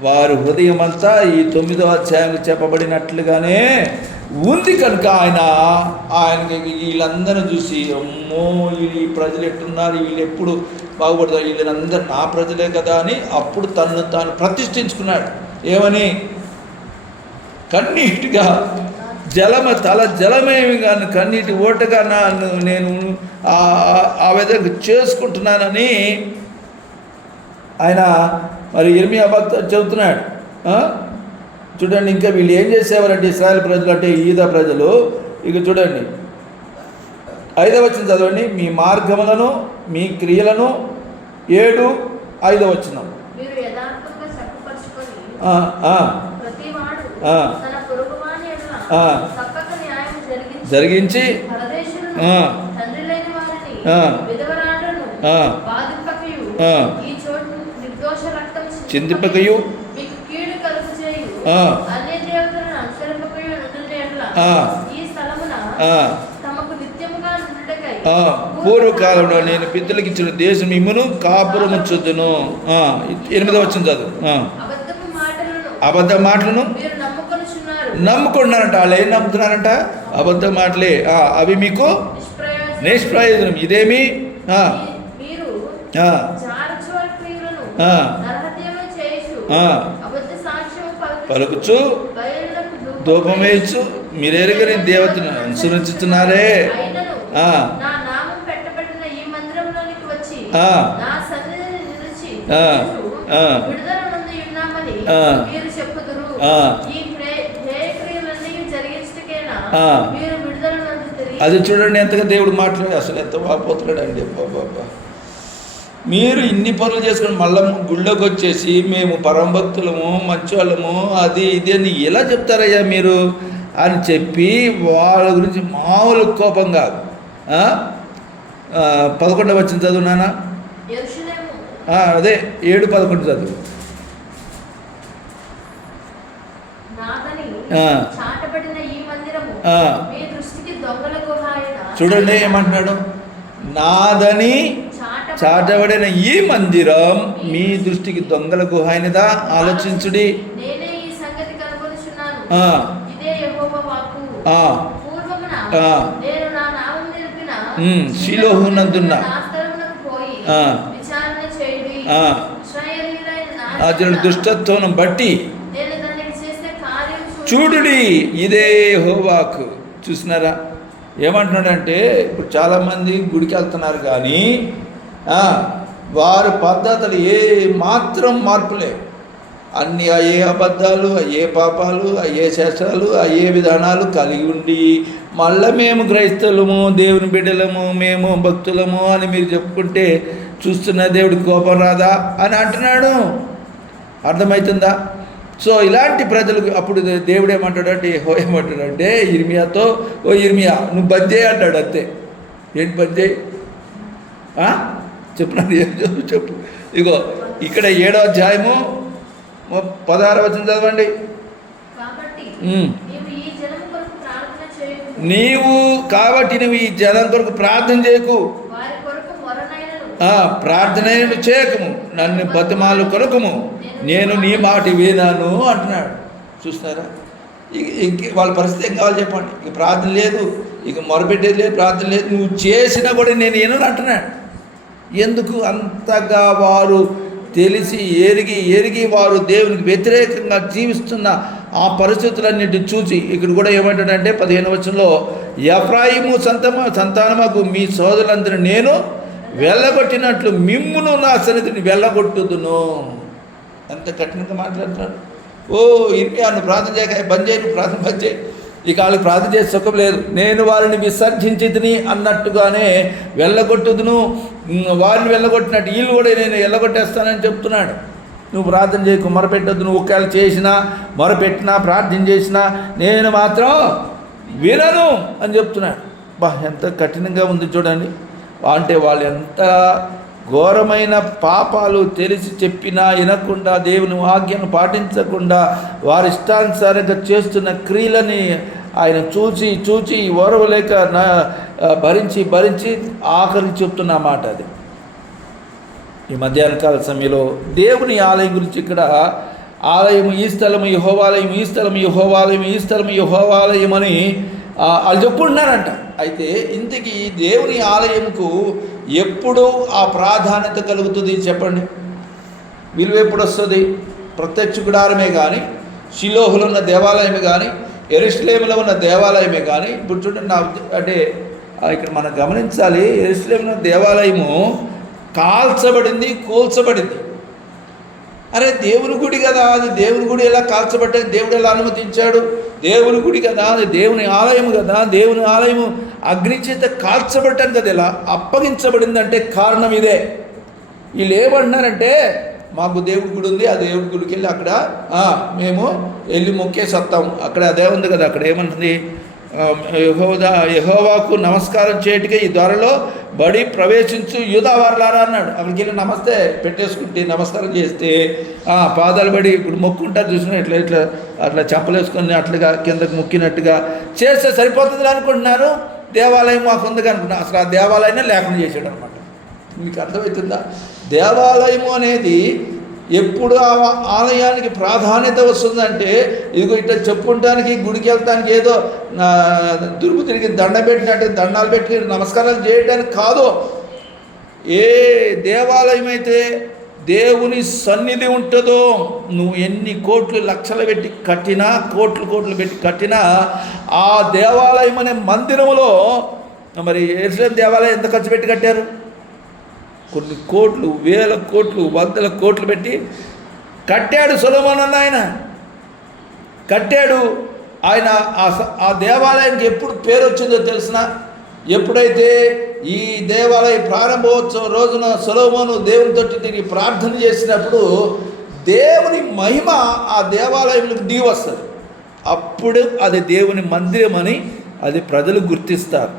వారు హృదయం అంతా ఈ 9వ అధ్యాయంలో చెప్పబడినట్లుగానే ఉంది. కనుక ఆయనకి వీళ్ళందరూ చూసి, అమ్మో ఈ ప్రజలు ఎట్టున్నారు, వీళ్ళు ఎప్పుడు బాగుపడతారు, వీళ్ళందరూ నా ప్రజలే కదా అని అప్పుడు తను తాను ప్రతిష్ఠించుకున్నాడు. ఏమని? కన్నీటిగా జలమేమి కానీ కన్నీటి ఓటగా నేను ఆ విధంగా చేసుకుంటున్నానని ఆయన మరి ఇర్మియా భక్తుడు చెబుతున్నాడు. చూడండి, ఇంకా వీళ్ళు ఏం చేసేవారంటే ఇశ్రాయేలు ప్రజలు అంటే యూదా ప్రజలు, ఇక చూడండి 5వ వచనం చదవండి. మీ మార్గములను మీ క్రియలను 7:5 వచనం. జరిగించి చిందింపకయు పూర్వకాలంలో నేను పితరులకు ఇచ్చిన దేశం మిమ్మును కాపురముచ్చుదును. 8వ వచనం చదువు. అబద్ధ మాటలను నమ్ముకుంటున్నారంట. వాళ్ళు ఏం నమ్ముతున్నారంట? అబద్ధ మాటలే. అవి మీకు నిష్ప్రయోజనం. ఇదేమి పలుకుచు ధూపం వేయచ్చు, మీరెరుగని దేవతను అనుసరించుతున్నారే. అది చూడండి ఎంతగా దేవుడు మాట్లాడి అసలు ఎంత బాగుపోతున్నాడు అండి. బాబా, మీరు ఇన్ని పనులు చేసుకుని మళ్ళీ గుళ్ళోకి వచ్చేసి మేము పరమభక్తులము, మంచోళ్ళము, అది ఇది అని ఎలా చెప్తారయ్యా మీరు అని చెప్పి వాళ్ళ గురించి మామూలు కోపం కాదు. 11వ వచనం చదువు నాన్న. అదే 7:11 చదువు. చూడండి ఏమంటున్నాడు? నాదని చాటబడిన ఈ మందిరం మీ దృష్టికి దొంగల గుహ అయినదా? ఆలోచించుడి. షిలోహునందున్న అతని దుష్టత్వం బట్టి చూడుడి, ఇదే యెహోవాకు. చూసినారా ఏమంటున్నాడంటే? ఇప్పుడు చాలామంది గుడికి వెళ్తున్నారు కానీ వారి పద్ధతులు ఏ మాత్రం మార్పులే. అన్నీ అయ్యే అబద్ధాలు, అయ్యే పాపాలు, అయ్యే శాస్త్రాలు, అయ్యే విధానాలు కలిగి ఉండి మళ్ళీ మేము క్రైస్తవులము, దేవుని బిడ్డలము, మేము భక్తులము అని మీరు చెప్పుకుంటే చూస్తున్న దేవుడికి కోపం రాదా అని అంటున్నాడు. అర్థమవుతుందా? సో ఇలాంటి ప్రజలకు అప్పుడు దేవుడు ఏమంటాడంటే, ఏమంటాడంటే ఇర్మియాతో, ఓ ఇర్మియా నువ్వు బంద్ చేయి అంటాడు. అంతే. ఏంటి బంద్ చేయి? చెప్పినాడు. ఏం చెప్పు. ఇగో ఇక్కడ 7వ అధ్యాయము 16వ వచనం చదవండి. నీవు కాబట్టి నువ్వు ఈ జనం కొరకు ప్రార్థన చేయకు, ప్రార్థన చేయకము, నన్ను బతిమాలు కొరకుము, నేను నీ మాట వినాను అంటున్నాడు. చూస్తున్నారా? ఇంక వాళ్ళ పరిస్థితి ఏం కావాలి చెప్పండి? ఇక ప్రార్థన లేదు, ఇక మొరపెట్టేది లేదు, ప్రార్థన లేదు, నువ్వు చేసినా కూడా నేను ఏనని అంటున్నాడు. ఎందుకు అంతగా వారు తెలిసి ఎరిగి వారు దేవునికి వ్యతిరేకంగా జీవిస్తున్న ఆ పరిస్థితులన్నింటినీ చూసి ఇక్కడ కూడా ఏమంటాడంటే 15వ వచనంలో, ఎఫ్రాయిము సంతానమగు మీ సోదరులందరూ నేను వెళ్ళగొట్టినట్లు మిమ్మును నా సన్నిధిని వెళ్ళగొట్టుదును. ఎంత కఠినంగా మాట్లాడుతున్నాడు. ఓ ఇర్మియాను ప్రార్థన చేయక బంద్ చేయను, ప్రార్థన బంద్ చేయి, ఇక వాళ్ళకి ప్రార్థన చేసే సుఖం లేదు, నేను వారిని విసర్జించితిని అన్నట్టుగానే వెళ్ళగొట్టుదును. వారిని వెళ్ళగొట్టినట్టు వీళ్ళు కూడా నేను వెళ్ళగొట్టేస్తానని చెప్తున్నాడు. నువ్వు ప్రార్థన చేయకు, మొరపెట్టొద్దు. నువ్వు ఒకవేళ చేసినా, మొరపెట్టినా, ప్రార్థన చేసినా నేను మాత్రం వినను అని చెప్తున్నాడు. ఎంత కఠినంగా ఉంది చూడండి. అంటే వాళ్ళు ఎంత ఘోరమైన పాపాలు తెలిసి చెప్పినా వినకుండా, దేవుని ఆజ్ఞను పాటించకుండా వారి ఇష్టానుసారంగా చేస్తున్న క్రియలని ఆయన చూచి ఓర్వలేక భరించి ఆఖరికి చెప్తున్న మాట అది. ఈ మధ్యాహ్న కాల సమయంలో దేవుని ఆలయం గురించి ఇక్కడ ఆలయం ఈ స్థలము యెహోవాలయం, ఈ స్థలము యెహోవాలయం, ఈ స్థలము యెహోవాలయం అని వాళ్ళు చెప్పుకుంటున్నారంట. అయితే ఇంతకీ దేవుని ఆలయంకు ఎప్పుడు ఆ ప్రాధాన్యత కలుగుతుంది చెప్పండి? విలువ ఎప్పుడు వస్తుంది? ప్రత్యక్ష గుడారమే కానీ, షిలోహులో ఉన్న దేవాలయమే కానీ, యెరూషలేములో ఉన్న దేవాలయమే కానీ. ఇప్పుడు చూడండి, అంటే ఇక్కడ మనం గమనించాలి, యెరూషలేములో దేవాలయము కాల్చబడింది, కూల్చబడింది. అరే దేవుని గుడి కదా అది, దేవుని గుడి ఎలా కాల్చబడ్డది? దేవుడు ఎలా అనుమతించాడు? దేవుని గుడి కదా అది, దేవుని ఆలయం కదా, దేవుని ఆలయము అగ్ని చేత కాల్చబడ్డాను కదా, ఎలా అప్పగించబడిందంటే కారణం ఇదే. వీళ్ళు ఏమంటున్నారంటే, మాకు దేవుడి గుడి ఉంది, ఆ దేవుడి గుడికి వెళ్ళి అక్కడ మేము వెళ్ళి మొక్కేసి వస్తాం. అక్కడ అదే ఉంది కదా, అక్కడ ఏమంటుంది, యెహోవాకు నమస్కారం చేయటికే ఈ ద్వారలో బడి ప్రవేశించు యూదా వారలారా అన్నాడు. అక్కడికి వెళ్ళి నమస్తే పెట్టేసుకుంటే, నమస్కారం చేస్తే పాదాలు పడి ఇప్పుడు మొక్కుంటారు చూసిన ఇట్లా అట్లా చెప్పలేసుకొని అట్లుగా కిందకు మొక్కినట్టుగా చేస్తే సరిపోతుంది అనుకుంటున్నారు. దేవాలయం మాకు ఉంది అనుకుంటున్నా, అసలు ఆ దేవాలయాన్ని లేకుండా చేసాడు అనమాట. మీకు అర్థమవుతుందా? దేవాలయము అనేది ఎప్పుడు ఆ ఆలయానికి ప్రాధాన్యత వస్తుందంటే, ఇదిగో ఇట్లా చెప్పుకుంటానికి, గుడికి వెళ్తానికి ఏదో దురుపు తిరిగి దండం పెట్టినట్టు దండాలు పెట్టి నమస్కారాలు చేయడానికి కాదు. ఏ దేవాలయం అయితే దేవుని సన్నిధి ఉంటుందో, నువ్వు ఎన్ని కోట్లు లక్షలు పెట్టి కట్టినా, కోట్లు పెట్టి కట్టినా, ఆ దేవాలయం అనే మందిరములో, మరి యెరూషలేము దేవాలయం ఎంత ఖర్చు పెట్టి కట్టారు? కొన్ని కోట్లు, వేల కోట్లు, వందల కోట్లు పెట్టి కట్టాడు సొలొమోను అన్న ఆయన. కట్టాడు ఆయన. ఆ దేవాలయానికి ఎప్పుడు పేరు వచ్చిందో తెలిసిన? ఎప్పుడైతే ఈ దేవాలయ ప్రారంభోత్సవం రోజున సొలొమోను దేవునితో తిరిగి ప్రార్థన చేసినప్పుడు దేవుని మహిమ ఆ దేవాలయంలోకి దిగి వస్తుంది. అప్పుడు అది దేవుని మందిరం అని అది ప్రజలు గుర్తిస్తారు.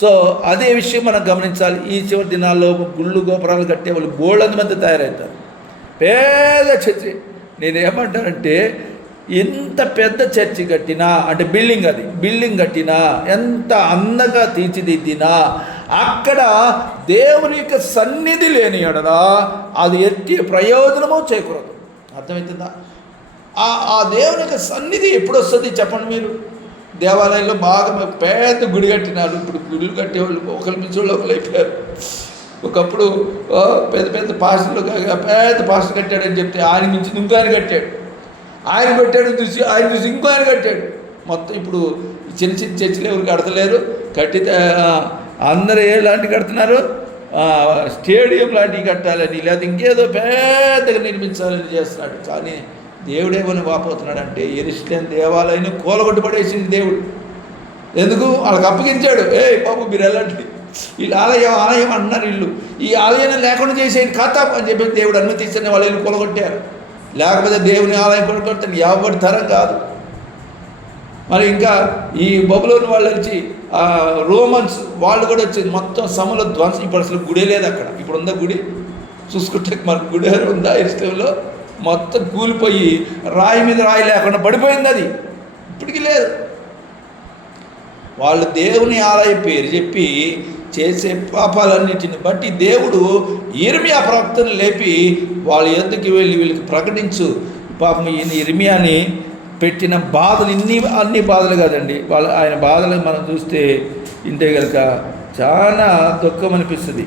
సో అదే విషయం మనం గమనించాలి. ఈ చివరి దినాల్లో గుళ్ళు గోపురాలు కట్టే వాళ్ళు బోళ్ళంత మంది తయారవుతారు. పేద చర్చి. నేనేమంటానంటే, ఎంత పెద్ద చర్చి కట్టినా, అంటే బిల్డింగ్ కట్టినా, ఎంత అందంగా తీర్చిదిద్దినా, అక్కడ దేవుని యొక్క సన్నిధి లేని ఎడలా అది ఎట్టి ప్రయోజనమో చేకూరదు. అర్థమవుతుందా? ఆ దేవుని యొక్క సన్నిధి ఎప్పుడు వస్తుంది చెప్పండి మీరు? దేవాలయంలో బాగా పెద్ద గుడి కట్టినారు. ఇప్పుడు గుడులు కట్టేవాళ్ళు ఒకరి నుంచి ఒకరు అయిపోయారు. ఒకప్పుడు పెద్ద పాస్టర్లు పెద్ద పాస్టర్ కట్టాడని చెప్తే ఆయన మించి ఇంకో ఆయన కట్టాడు. ఆయన చూసి ఇంకో ఆయన కట్టాడు. మొత్తం ఇప్పుడు చిన్న చర్చిలు ఎవరు కడతలేరు. కట్టితే అందరూ ఎలాంటివి కడుతున్నారు? స్టేడియం లాంటివి కట్టాలని, లేదా ఇంకేదో పెద్దగా నిర్మించాలని చేస్తున్నాడు. కానీ దేవుడేమని వాపోతున్నాడంటే, యెరూషలేము దేవాలయాన్ని కూలగొట్టి పడేసింది దేవుడు. ఎందుకు? వాళ్ళకి అప్పగించాడు. బాబు మీరు వెళ్ళండి, వీళ్ళు ఆలయం అంటున్నారు, వీళ్ళు ఈ ఆలయాన్ని లేకుండా చేసేది ఖాతా అని చెప్పి దేవుడు అనుమతించని వాళ్ళు వీళ్ళు కూలగొట్టారు. లేకపోతే దేవుని ఆలయం కూలగొట్టాను ఎవరి తరం కాదు. మరి ఇంకా ఈ బబులోని వాళ్ళు వచ్చి రోమన్స్ వాళ్ళు కూడా వచ్చి మొత్తం సమల ధ్వంసం. ఇప్పుడు అసలు గుడే లేదు అక్కడ. ఇప్పుడు ఉందా గుడి? చూసుకుంటే మనకు గుడి ఉందా? యెరూషలేములో మొత్తం కూలిపోయి రాయి మీద రాయి లేకుండా పడిపోయింది. అది ఇప్పటికీ లేదు. వాళ్ళు దేవుని ఆలయం పేరు చెప్పి చేసే పాపాలన్నిటిని బట్టి దేవుడు ఇర్మియా ప్రవక్తను లేపి వాళ్ళ ఎద్దుకి వెళ్ళి వీళ్ళకి ప్రకటించు. పాపం ఈయన ఇర్మియాని పెట్టిన బాధలు అన్ని బాధలు కాదండి. ఆయన బాధలు మనం చూస్తే ఇంటే కనుక చాలా దుఃఖం అనిపిస్తుంది.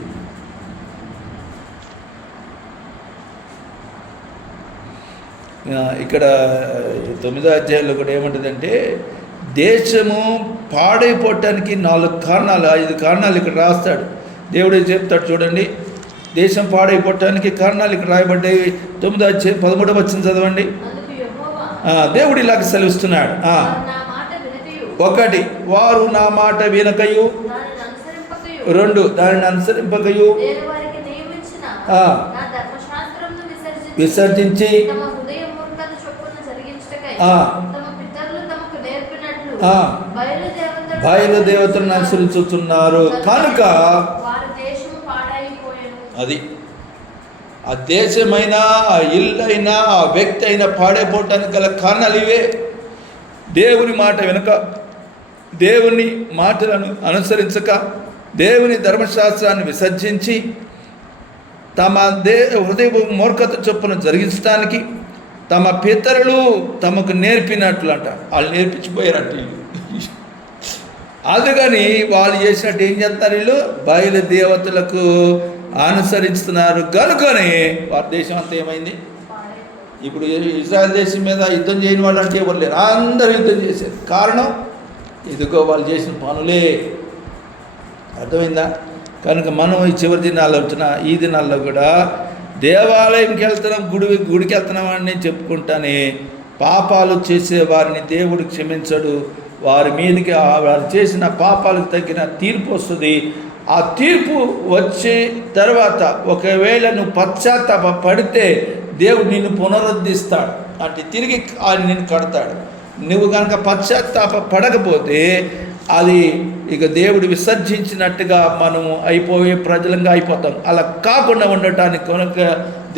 ఇక్కడ 9వ అధ్యాయంలో కూడా ఏమంటుందంటే దేశము పాడైపోవటానికి 4 కారణాలు 5 కారణాలు ఇక్కడ రాస్తాడు. దేవుడే చెప్తాడు చూడండి. దేశం పాడైపోవటానికి కారణాలు ఇక్కడ రాయబడ్డాయి. 9వ అధ్యాయం 13వ వచనం చదవండి. దేవుడు ఇలాగ సెలవిస్తున్నాడు. 1 వారు నా మాట వినకయు, 2 దానిని అనుసరింపకయు, విసర్జించి బయలుదేవతలను అనుసరించుతున్నారు కనుక అది ఆ దేశమైనా ఆ ఇల్లైనా ఆ వ్యక్తి అయినా పాడైపోవటానికి గల కారణాలు ఇవే. దేవుని మాట వెనుక, దేవుని మాటలను అనుసరించక, దేవుని ధర్మశాస్త్రాన్ని విసర్జించి తమ హృదయ మూర్ఖత చొప్పున జరిగించడానికి తమ పితరులు తమకు నేర్పినట్లు అంట. వాళ్ళు నేర్పించిపోయారంట వీళ్ళు. అందుకని వాళ్ళు చేసినట్టు ఏం చేస్తారు, వీళ్ళు బయలుదేవతలకు అనుసరిస్తున్నారు కనుకనే వారి దేశం అంతా ఏమైంది. ఇప్పుడు ఇజ్రాయెల్ దేశం మీద యుద్ధం చేయని వాళ్ళు అంటే ఎవరు లేరు, అందరూ యుద్ధం చేశారు. కారణం ఇదిగో వాళ్ళు చేసిన పనులే. అర్థమైందా? కనుక మనం ఈ చివరి దినాల్లో అవుతున్న ఈ దినాల్లో కూడా దేవాలయంకి వెళ్తున్నాం, గుడికి వెళ్తున్నాం అని నేను చెప్పుకుంటానే పాపాలు చేసే వారిని దేవుడు క్షమించడు. వారి మీదకి వారు చేసిన పాపాలకు తగిన తీర్పు వస్తుంది. ఆ తీర్పు వచ్చే తర్వాత ఒకవేళ నువ్వు పశ్చాత్తాప పడితే దేవుడు నిన్ను పునరుద్ధరిస్తాడు, అంటే తిరిగి ఆయన నిన్ను కడతాడు. నువ్వు కనుక పశ్చాత్తాప పడకపోతే అది ఇక దేవుడు విసర్జించినట్టుగా మనము అయిపోయే ప్రజలంగా అయిపోతాం. అలా కాకుండా ఉండటానికి కనుక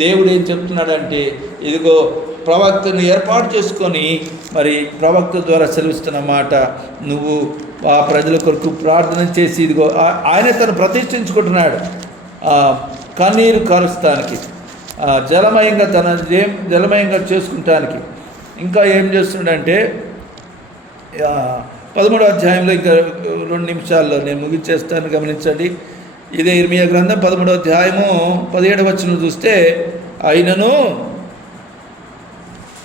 దేవుడు ఏం చెప్తున్నాడంటే ఇదిగో ప్రవక్తను ఏర్పాటు చేసుకొని మరి ప్రవక్త ద్వారా సెలవిస్తున్న మాట, నువ్వు ఆ ప్రజల కొరకు ప్రార్థన చేసి ఇదిగో ఆయన తను ప్రతిష్ఠించుకుంటున్నాడు కన్నీరు కారుస్తానికి, జలమయంగా జలమయంగా చేసుకుంటానికి. ఇంకా ఏం చేస్తున్నాడంటే 13వ అధ్యాయంలో ఇంకా 2 నిమిషాల్లో నేను ముగించేస్తాను, గమనించండి. ఇదే ఇర్మియా గ్రంథం 13వ అధ్యాయము 17వ వచనం చూస్తే ఆయనను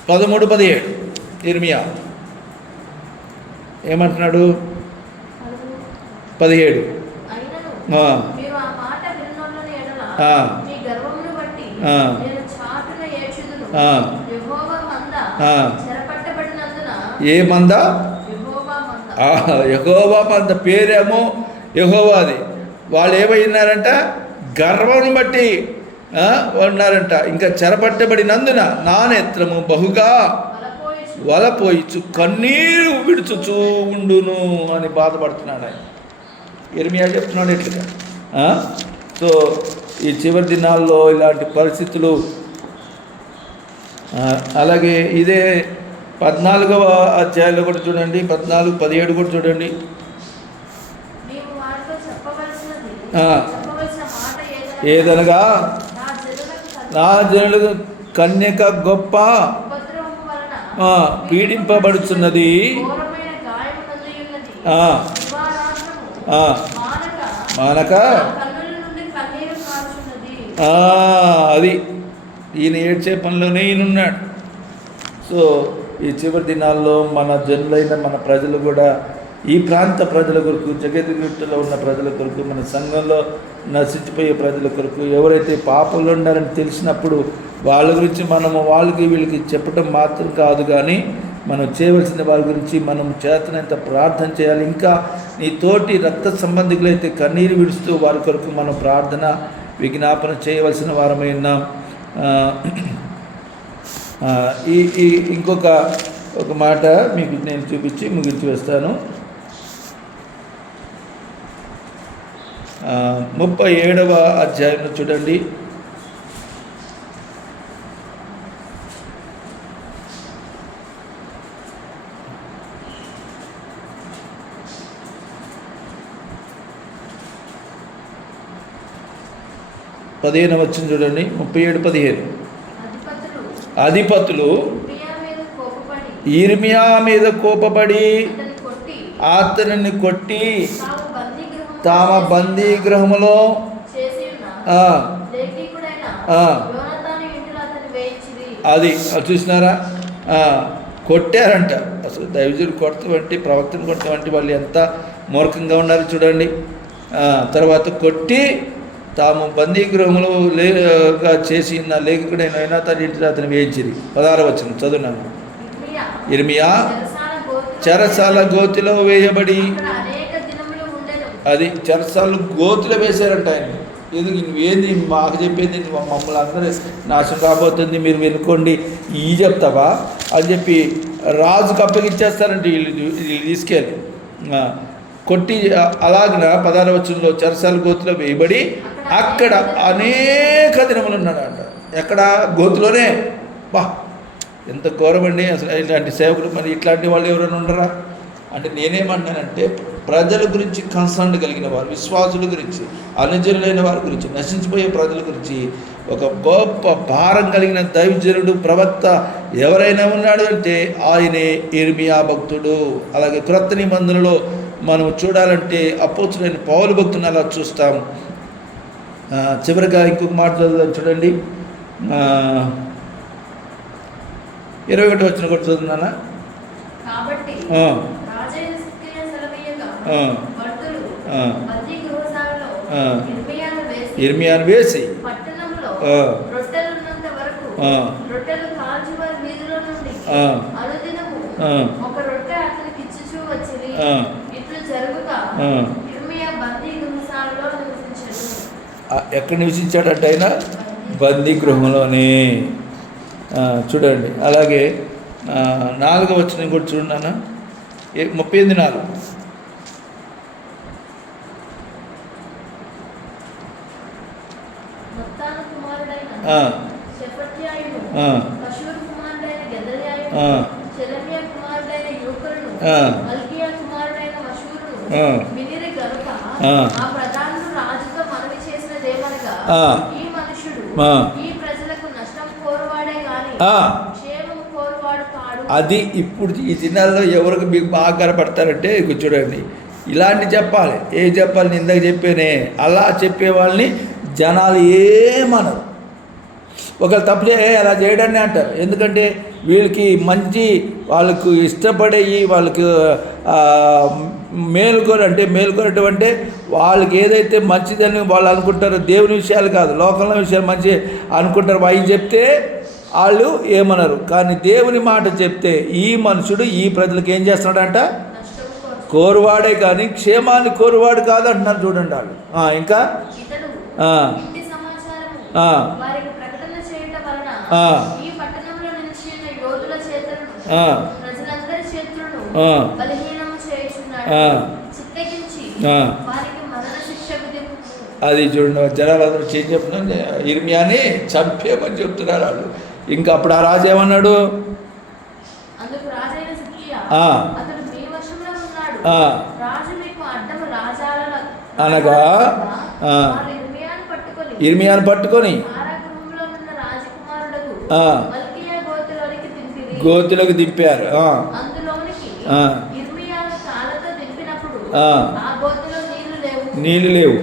13:17 ఇర్మియా ఏమంటున్నాడు? 17 ఏ మంద? యెహోవా మంద. పేరేమో యెహోవాది. వాళ్ళు ఏమైనారంట? గర్వమును బట్టి ఉన్నారంట. ఇంకా చెరపట్టబడినందున నా నేత్రము బహుగా వలపోయిచు కన్నీరు విడుచుచూ ఉండును అని బాధపడుతున్నాడు ఆయన. ఇర్మియా చెప్తున్నాడు ఇట్లుగా. సో ఈ చివరి దినాల్లో ఇలాంటి పరిస్థితులు. అలాగే ఇదే 14వ అధ్యాయంలో కూడా చూడండి, 14-17 కూడా చూడండి. ఏదనగా నా జనులకు కన్యక గొప్ప పీడింపబడుచున్నది, మానక అది ఈయన ఏడ్చే పనిలోనే ఈయనున్నాడు. సో ఈ చివరి దినాల్లో మన జనులైన మన ప్రజలు కూడా ఈ ప్రాంత ప్రజల కొరకు, జగద్గుట్టలో ఉన్న ప్రజల కొరకు, మన సంఘంలో నశించిపోయే ప్రజల కొరకు, ఎవరైతే పాపంలో ఉన్నారని తెలిసినప్పుడు వాళ్ళ గురించి మనము వాళ్ళకి వీళ్ళకి చెప్పటం మాత్రం కాదు, కానీ మనం చేయవలసిన వాళ్ళ గురించి మనం చేతనంత ప్రార్థన చేయాలి. ఇంకా నీ తోటి రక్త సంబంధికులైతే కన్నీరు విడుస్తూ వారి కొరకు మనం ప్రార్థన విజ్ఞాపన చేయవలసిన వారమై ఉన్నాం. ఈ ఇంకొక మాట మీకు నేను చూపించి ముగించి వేస్తాను. 37వ అధ్యాయంలో చూడండి. వచ్చింది చూడండి. 37-15 అధిపతులు ఇర్మియా మీద కోపపడి అతనిని కొట్టి తమ బందీగృహములో అది చూసినారా, కొట్టారంట. అసలు దైవజుడు కొడతామంటే, ప్రవక్తను కొడతామంటే వాళ్ళు ఎంత మూర్ఖంగా ఉన్నారు చూడండి. తర్వాత కొట్టి తాము బందీగృహంలో లేగా చేసి ఉన్న లేఖకుడైన తన ఇంటి అతను వేయించిరి. 16వ వచనం చదువున్నాను. ఇర్మియా చెరసాల గోతిలో వేయబడి, అది చెరసాల గోతిలో వేశారంట ఆయన. ఎందుకు నువ్వేంది మాకు చెప్పేది, మమ్మల్ని అందరూ నాశనం రాబోతుంది, మీరు వినుకోండి, ఈ చెప్తావా అని చెప్పి రాజుకు అప్పగిచ్చేస్తారంటే వీళ్ళు తీసుకెళ్ళి కొట్టి. అలాగిన 16వ వచనంలో చెరసాల గోతిలో వేయబడి అక్కడ అనేక దినములు ఉన్నాడంట. ఎక్కడ? గోతిలోనే. బా, ఎంత ఘోరమండి అసలు. ఇలాంటి సేవకులు మరి ఇట్లాంటి వాళ్ళు ఎవరైనా ఉండరా అంటే నేనేమన్నానంటే, ప్రజల గురించి కన్సర్న్ కలిగిన వారు, విశ్వాసుల గురించి, అనుజనులైన వారి గురించి, నశించిపోయే ప్రజల గురించి ఒక గొప్ప భారం కలిగిన దైవజనుడు, ప్రవక్త ఎవరైనా ఉన్నాడు అంటే ఆయనే ఇర్మియా భక్తుడు. అలాగే క్రొత్త నిబంధనలో మనం చూడాలంటే అపోస్తులైన పౌలు భక్తుని అలా చూస్తాం. చివరిగా ఇంకొక మాట చదువుదాం చూడండి. 21వ వచనం కూడా చదువుతున్నానా? ఇర్మియాను వేసి ఎక్కడ నివసించాడంటే ఆయన బందీ గృహంలోనే. చూడండి. అలాగే 4వ వచనం కూడా చూడన్నా, 38:4. అది ఇప్పుడు ఈ దినాల్లో ఎవరికి మీకు బాగా కనపడతారంటే చూడండి, ఇలాంటి చెప్పాలి. ఏ చెప్పాలి? నేను ఇందాక చెప్పానే, అలా చెప్పే వాళ్ళని జనాలు ఏమనరు. ఒకళ్ళు తప్పు అలా చేయడాన్ని అంటారు. ఎందుకంటే వీళ్ళకి మంచి, వాళ్ళకు ఇష్టపడేవి, వాళ్ళకి మేలుకొనటం అంటే వాళ్ళకి ఏదైతే మంచిదని వాళ్ళు అనుకుంటారో, దేవుని విషయాలు కాదు, లోకంలో విషయాలు మంచి అనుకుంటారు. అవి చెప్తే వాళ్ళు ఏమనరు. కానీ దేవుని మాట చెప్తే ఈ మనుషుడు ఈ ప్రజలకు ఏం చేస్తున్నాడంట? కోరువాడే కానీ క్షేమాన్ని కోరువాడు కాదు అంటున్నారు. చూడండి వాళ్ళు. ఇంకా అది చూడండి, జనాలందరూ చేంజ్ చెప్తున్నారు, ఇర్మియాని చంపేమని చెప్తున్నారు వాళ్ళు. ఇంకా అప్పుడు ఆ రాజు ఏమన్నాడు? అనగా ఇర్మియాను పట్టుకొని గోతిలోకి దింపారు. నీళ్ళు లేవు.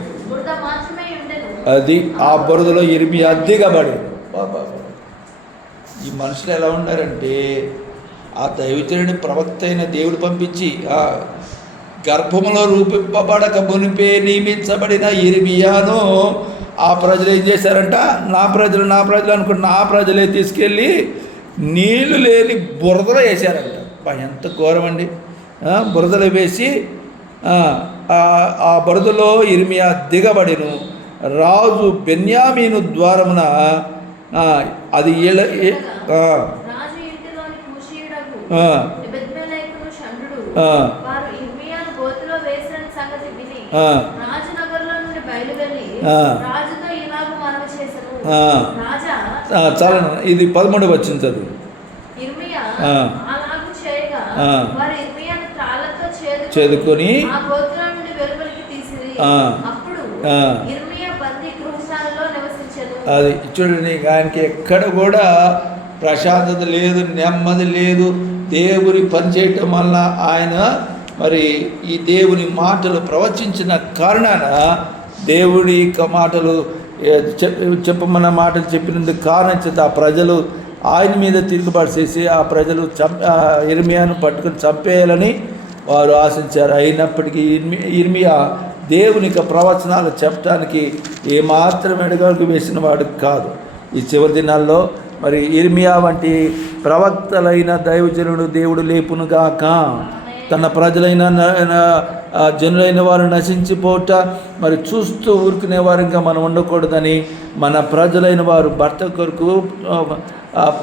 అది ఆ బురదలో ఇర్మియా దిగబడి. ఈ మనుషులు ఎలా ఉన్నారంటే, ఆ దైవజనుడి ప్రవక్త అయిన దేవుడు పంపించి గర్భంలో రూపింపబడక మునిపే నియమించబడిన ఇర్మియాను ఆ ప్రజలు ఏం చేశారంట? నా ప్రజలు అనుకుంటున్న ఆ ప్రజలే తీసుకెళ్ళి నీళ్లు లేని బురదలో వేశారంట. ఎంత ఘోరం అండి. బురదలో వేసి ఆ బురదలో ఇర్మియా దిగబడిను. రాజు బెన్యామీను ద్వారమున అది చాలా. ఇది 13వ వచనం చదువు. చేదుకొని అది చూడండి. ఆయనకి ఎక్కడ కూడా ప్రశాంతత లేదు, నెమ్మది లేదు. దేవుని పనిచేయటం వల్ల ఆయన మరి ఈ దేవుని మాటలు ప్రవచించిన కారణాన, దేవుడి యొక్క మాటలు చెప్పమన్న మాటలు చెప్పినందుకు కారణం చేత ఆ ప్రజలు ఆయన మీద తిరుగుబాటు చేసి ఆ ప్రజలు ఇర్మియాను పట్టుకుని చంపేయాలని వారు ఆశించారు. అయినప్పటికీ ఇర్మియా దేవుని యొక్క ప్రవచనాలు చెప్పడానికి ఏమాత్రం ఎడగడుగు వేసిన వాడు కాదు. ఈ చివరి దినాల్లో మరి ఇర్మియా వంటి ప్రవక్తలైన దైవజనుడు దేవుడు లేపునుగాక. తన ప్రజలైన జనులైన వారు నశించిపోట మరి చూస్తూ ఊరుకునే వారంగా మనం ఉండకూడదని, మన ప్రజలైన వారు భర్త కొరకు,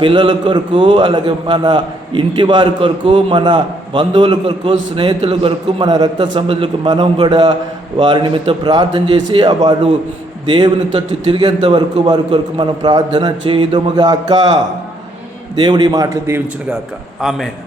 పిల్లల కొరకు, అలాగే మన ఇంటి వారి కొరకు, మన బంధువుల కొరకు, స్నేహితుల కొరకు, మన రక్త సంబంధులకు మనం కూడా వారి నిమిత్తం ప్రార్థన చేసి వారు దేవుని తట్టు తిరిగేంత వరకు వారి కొరకు మనం ప్రార్థన చేయదుముగాక. దేవుడి మాటలు దీవించునుగాక. ఆమేన్.